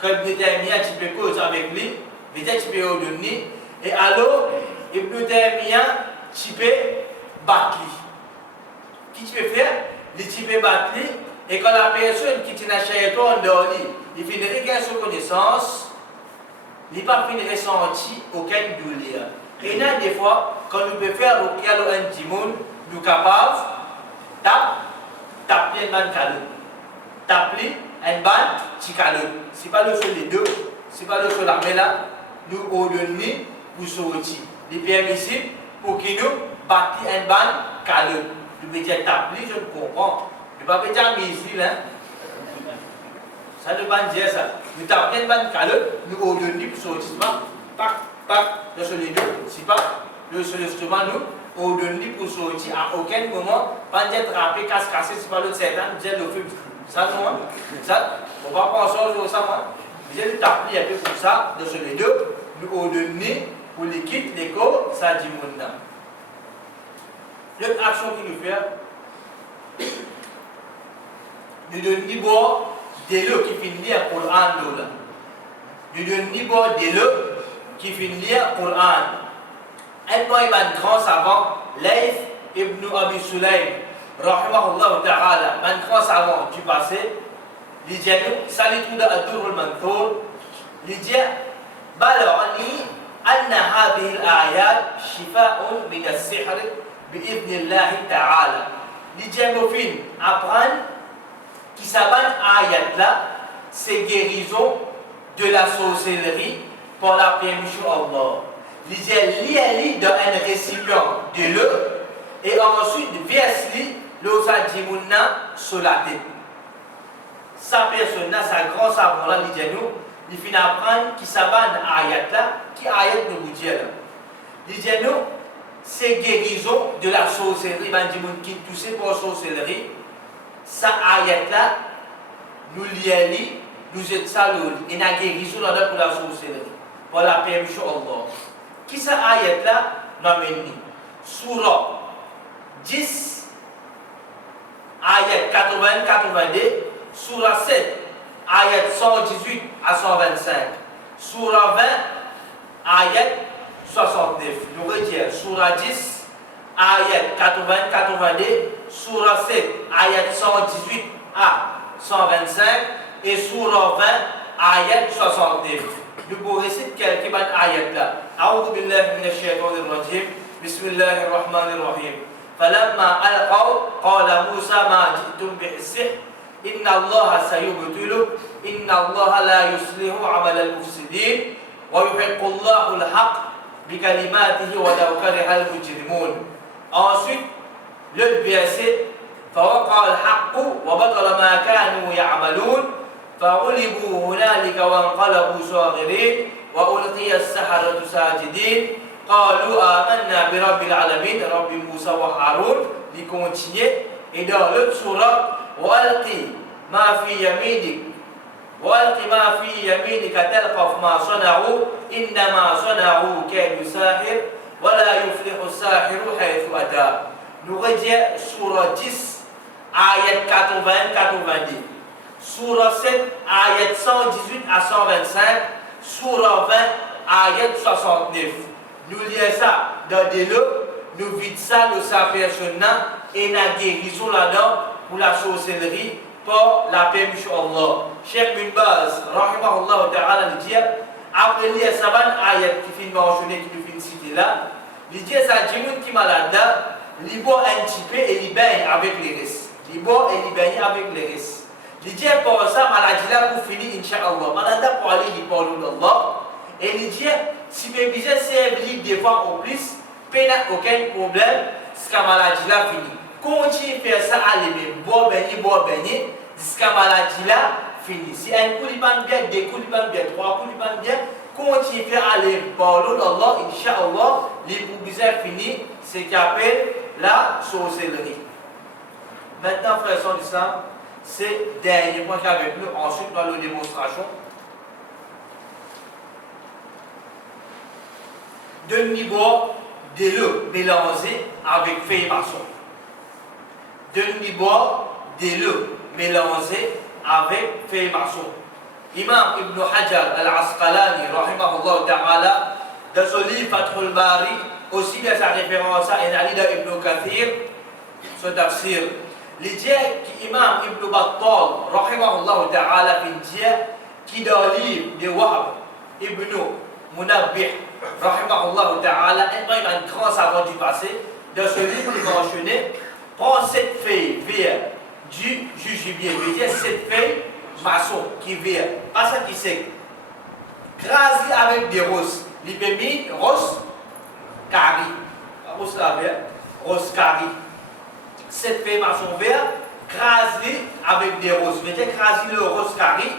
Quand Ibn Taymiyyah, tu peux causer avec lui, il dit tu peux ordonner. Et alors, Ibn Taymiyyah, tu peux battre. Qui tu peux faire? Tu peux battre. Et quand la personne qui tient un shaitan dans lui, il finit de gagner sa connaissance, il n'a pas fini de ressentir aucune douleur. Et là, des fois, quand nous pouvons faire un petit monde, nous sommes capables de taper un ban calme. Taper un ban petit calme. Ce n'est pas le seul des deux, ce n'est pas le seul l'armée là. nous ordonner pour sortir. Il est permissible pour qu'il nous batte un ban calme. Tu peux dire t'appeler, je comprends. Tu ne peux pas dire ici là. Ça ne veut pas dire ça. Nous tapons un ban calme, nous ordonner pour sortir. Tac, tac, de ce lieu, c'est pas le seul instrument nous ordonner pour sortir. À aucun moment, pas d'être rappelé, casse-cassé, c'est pas le certain, dire le feu. Ça, non, ça, on va penser aux ça, moi. J'ai t'appeler un peu pour ça, de ce lieu, nous ordonner pour l'équipe, l'école, ça dit mon nom. L'autre action qu'il nous fait, nous donnons d'abord des lots qui finissent lire le Coran. Nous donnons d'abord des lots qui finissent lire le Coran. Un point, il un grand savant, Layth ibn Abi Sulaym, rahimahullah ta'ala, un grand savant du passé, il dit, salut tout d'Adur al-Manthur, il dit, balagani anna hadhihi al-ayat shifa'un min as-sihr bi'idhnillah ta'ala. Il dit, mon film, apprendre qui s'abanne ayat là, c'est guérison de la sorcellerie par la permission d'Allah. Il dit, lis dans un récipient de l'eau et ensuite verse-li l'eau sur la tête. Sa personne là, sa grand savant là, il dit nous, il finit à apprendre qui s'abanne ayat là, qui ayat nous dit là. Il dit nous, c'est guérison de la sorcellerie, il dit nous qui toussé pour la sorcellerie. Ça ayat là, nous lions, nous êtes salons, et nous guérison là pour la sorcellerie, pour la permission d'Allah. Qui ça ayat là, nous avons Surah 10, ayat 80-82, Surah 7, ayat 118 à 125, Surah 20, ayat 69. Nous retirons Surah 10, ayat 80-82, Surah 7, ayat 118 à 125 et Surah 20, ayat 69. Nous pouvons réciter quelques ayats là. أعوذ بالله من الشيطان الرجيم بسم الله الرحمن الرحيم فلما ألقوا قال موسى ما جئتم به السحر إن الله سيبطله إن الله لا يصلح عمل المفسدين ويحق الله الحق بكلماته ولو كره المجرمون. Ensuite, le verset فوقع الحق وبطل ما كانوا يعملون فغلبوا هنالك وانقلبوا صاغرين وألقي السحرة ساجدين قالوا آمنا برب العالمين رب موسى وهارون. Il continue et dans l'autre sourate وألقي ما في يمينك وألقي ما في يمينك تلقف ما صنعوا إنما صنعوا كيد ساحر ولا يفلح الساحر حيث أتى. Nous redirons sourate 10 ayat 80-90, Surah 7 ayat 118 à 125, Surah 20 ayat 69. Nous lisons ça dans des lots, nous vidons ça de sa personne et nous guérissons là-dedans pour la sorcellerie par la permission d'Allah. Cheikh Bin Baz, rahimahullah ta'ala, dit après lire ça ayat qui finit mentionné, qui nous finit citer là, il dit ça dit qui malade, il boit un petit peu et il baigne avec les restes. Il boit et il baigne avec les restes. Il dit pour ça, maladie là pour finir, Inch'Allah. Maladie pour aller, il parle d'Allah. Et il dit, si mes bisous servent des fois au plus, pas aucun problème, c'est que maladie là finit. Continue à faire ça, allez, boire, baigner, jusqu'à maladie là finit. Si un coup, il va bien, deux coups, il va bien, trois coups, il va bien, continue à faire aller, parle d'Allah, Inch'Allah, les bisous finit, c'est ce qu'on appelle la sorcellerie. Maintenant, frères et sœurs d'Islam, c'est le dernier point qu'avec nous, ensuite dans la démonstration. De niveau de l'eau mélangée avec feuille maçon. De niveau de l'eau mélangée avec feuille maçon. Imam Ibn Hajar al-Asqalani, rahimahullah ta'ala, dans son livre Fathul Bari, aussi bien sa référence à Enalida Ibn Kathir, son tafsir. Il dit qu'Imam Ibn Battal, rahimahullah ta'ala, qui dans le livre de Wahab Ibn Munabbih, rahimahullah ta'ala, un grand savant du passé, dans ce livre il mentionné, prend cette feuille vert du jujubier, il dit cette feuille maçon qui vert, pas ça qui sait. crasé avec des roses. Il peut mis rose carré. Rose la vert, rose carré. Cette feuille maçon vert, crasé avec des roses. Mettez crasé le rose carré,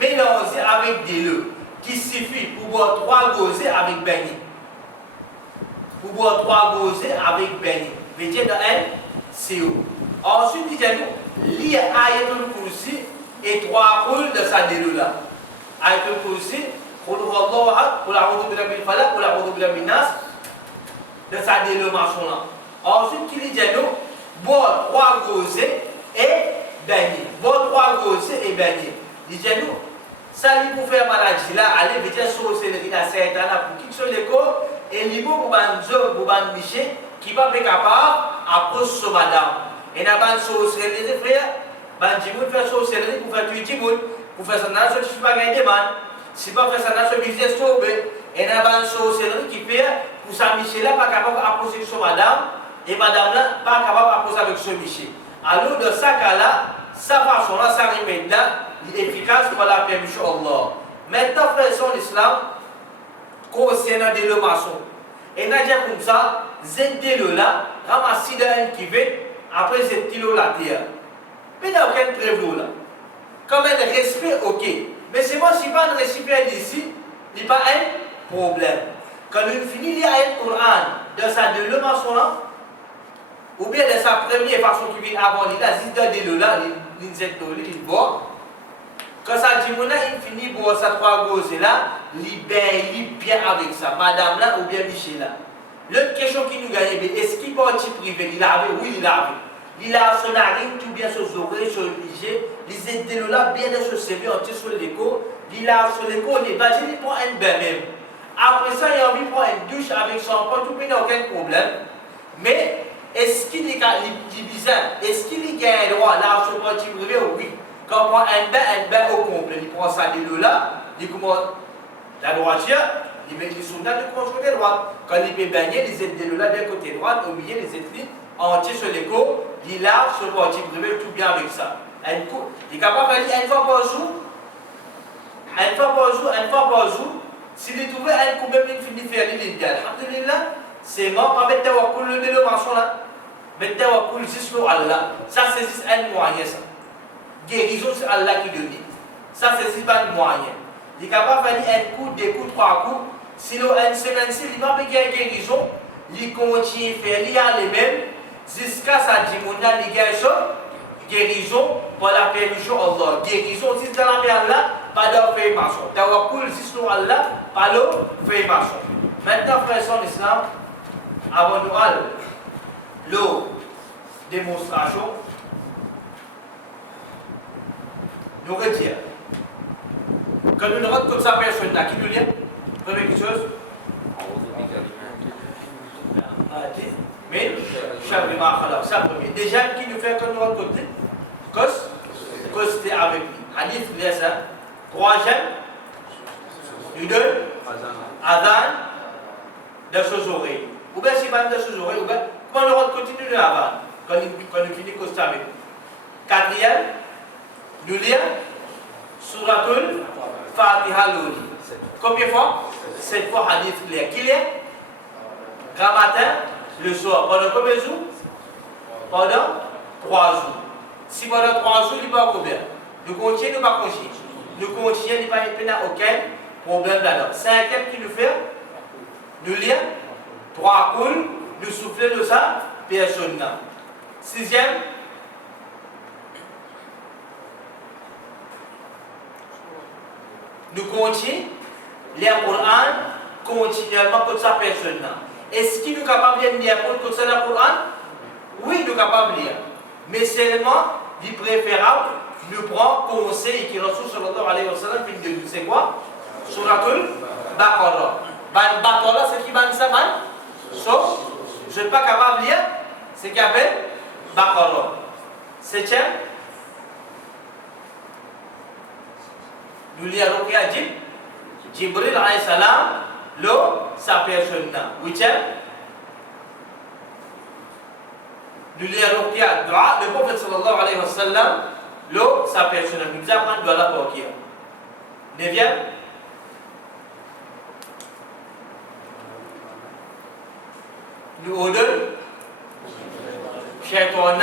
mélangé avec des œufs, qui suffit pour boire 3 gosées avec beignet. Pour boire 3 gosées avec beignet. Mettez dans un CO. Ensuite, dites-nous, lire Ayatul Kursi et 3 roules de sa déloula. Ayatul Kursi, Qul huwallahu ahad, Qul a'udhu birabbil falaq, Qul a'udhu birabbin nas, de sa déloula. Ensuite, qui dit nous, boire 3 gosées et beignet. Boire 3 gosées et beignet. Dites-nous, ça lui pour faire maladie là, allez, mettez sur le céleri, la certaine pour qui sont les corps, et l'imo pour banzo, pour ban miché, qui va être capable d'approcher ce madame. Et n'a pas de sauce les frères, ban jimoun fait sauce pour faire tuer jimoun, pour faire ça dans ce qui pas gagner man. Si pas faire ça dans ce business tombé, et n'a pas de sauce qui fait pour ça Michel là pas capable d'approcher ce madame et madame là pas capable d'approcher avec ce Michel. Alors de ça cas là, sa façon là, ça remède là, efficace pour la permission Allah. Maintenant frères son l'islam, concernant des le maçon. Et n'a dit comme ça, zété le là, ramasser dans un qui veut. Après, c'est kilo la terre. Mais il n'y a aucun prévu là. Comme un respect, ok. Mais c'est moi, si pas un récipient d'ici, il n'y a pas un problème. Quand il finit lire le Coran, de sa deuxième façon là, ou bien de sa première façon qui vient avant, il a dit de là, il boit. Quand ça dit, il finit pour sa 3 gosses là, il bien avec ça. Madame là, ou bien Michel là. L'autre question qui nous gagne, est-ce qu'il parti privé? Il avait, oui, il avait. Il a son narine, tout bien sur ses oreilles, sur le pied. Les étés là, bien de se servir, on tire sur l'écho. Il a sur l'écho, il est bâti, il prend un bain même. Après ça, il a envie de prendre une douche avec son corps, tout bien, aucun problème. Mais, est-ce qu'il est bizarre? Est-ce qu'il gagne le droit là, sur le parti privé? Oui. Quand on prend un bain au complet, il prend ça de là, il commence la droitière. Il met les soldats de côté droit. Quand il peut baigner, les aides de là d'un côté droit, au milieu, les aides entiers sur les côtes, il lave sur le parti privé, tout bien avec ça. Il est capable de faire une fois par jour, une fois par jour. S'il est trouvé un coup, même il finit de faire l'illégal. Alhamdulillah, c'est mort, pas mettre à coule le mention là. Mettre à coule juste pour Allah. Ça, c'est juste un moyen, ça. Guérison, c'est Allah qui donne. Ça, c'est juste pas un moyen. Il est capable de faire un coup, 2 coups, 3 coups. Sinon, une semaine, il va pas faire une guérison, il continue à faire les mêmes jusqu'à sa dimona, il gagne guérison par la permission d'Allah. Guérison, si dans la mer là, pas de faire maçon. Tawakkul, si sur Allah, pas de faire maçon. Maintenant, frère son islam, avant nous aller, l'eau démonstration, nous retire. Quand nous ne comme ça, personne là, qui nous lit? Première quelque chose. Mais, ça premier. Déjà, qui nous fait comme nous côté? Cause c'était avec lui. Hadith, il y a ça. 3e, du 2, Adhan, de ses oreilles. Ou bien si pas de ses oreilles, ou bien, comment on continue de Adhan? Quand il finit cause avec lui. 4e, nous lire Suratul Fatiha Loli. Combien de fois? 7 fois hadith clair. Qui est? Grand matin, le soir. Pendant combien de jours? Pendant 3 jours. Si pendant 3 jours, il n'y a pas combien? Nous continuons ou pas continuer? Nous continuons, il n'y a pas aucun problème là-dedans. 5e qui nous fait? Nous lire 3 coules, nous souffler de ça, personne n'a. 6e, nous continuons, lire le Coran continuellement comme ça, personne n'a. Est-ce qu'il est capable de lire comme ça le Coran? Oui, nous sommes capables de lire. Mais seulement, il est préférable, nous prendre conseil qui Rasul sallallahu alayhi wa sallam fin de nous. C'est quoi? Suratul Baqarah. Baqarah, c'est qui ban ça, ban? Sauf, je ne suis pas capable de lire, c'est qui appelle Baqarah. 7e, nous lisons Ruqya Jibril alayhi salam, sa personne. 8e, nous lisons Ruqya Dua, le prophète sallallahu alayhi wa sallam, sa personne. Nous apprendre de la Ruqya. 9e, nous ordonne Shaitan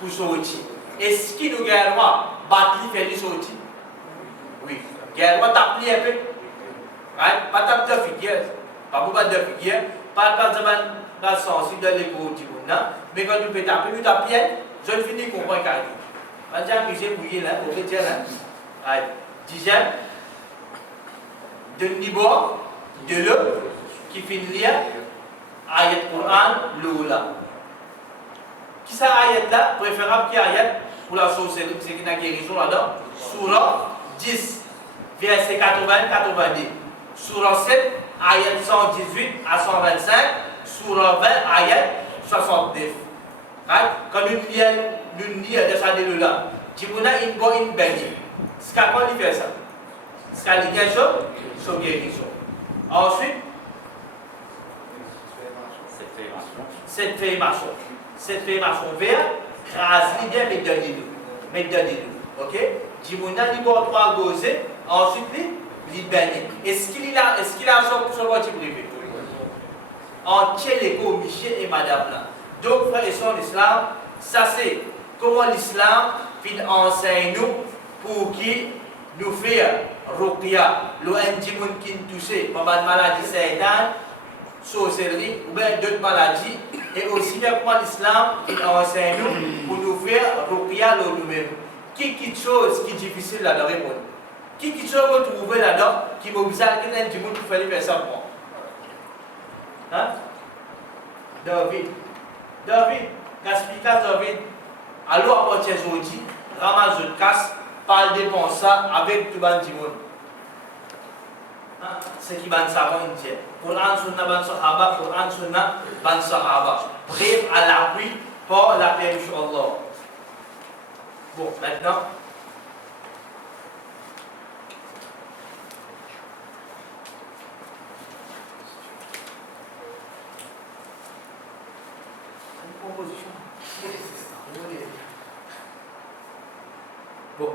pour sortir. Est-ce qu'il nous a le droit de battre faire lui sortir? Oui. Il a le droit d'appeler un peu. Pas taper de figure. Pas pour battre de figure. Pas dans le sens de l'écho du monde. Mais quand tu peux taper, tu tapes, je finis de comprendre qu'il y a. Quand j'ai bouillé là, pour dire là. Dixième, de niveau de l'eau qui finit lire ayat Quran l'oula. Qui ça ayat là? Préférable qui ayat pour la sorcellerie, c'est qui n'a guérison là-dedans. Surah 10, verset 80-90. Surah 7, ayat 118 à 125. Surah 20, ayat 69. Quand nous lisons de ça de là, tu as une bonne bénie. C'est quand il fait ça. C'est quand il guérison, c'est guérison. Ensuite, cette feuille marchon vert, crase l'idée, mais donne-nous. Ok? Jimouna, il va trois gauzer, ensuite, il bénit. Est-ce qu'il a son voiture privée? Entier les Michel et madame là. Donc, frères et sœurs l'islam, ça c'est comment l'islam enseigne nous pour qui nous fait ruqya, l'ONG qui nous touche, pas de maladie satan, sorcellerie ou bien d'autres maladies. Et aussi bien comment l'islam enseigne nous pour nous faire ruqya nous-mêmes. Qui chose qui est difficile là de répondre? Qui chose vous trouvez là-dedans qui mobilise quelqu'un du monde pour faire les personnes pour hein? David, Gaspicas David, alors à partir d'aujourd'hui, ramasse de casse, parle de bon ça avec tout le monde. Ce qui va nous savoir indien. Quran Sunna ban Sahaba, Quran Sunna ban Sahaba. Bref à l'appui pour la paix, Inch'Allah. Bon, maintenant. Une proposition. Bon.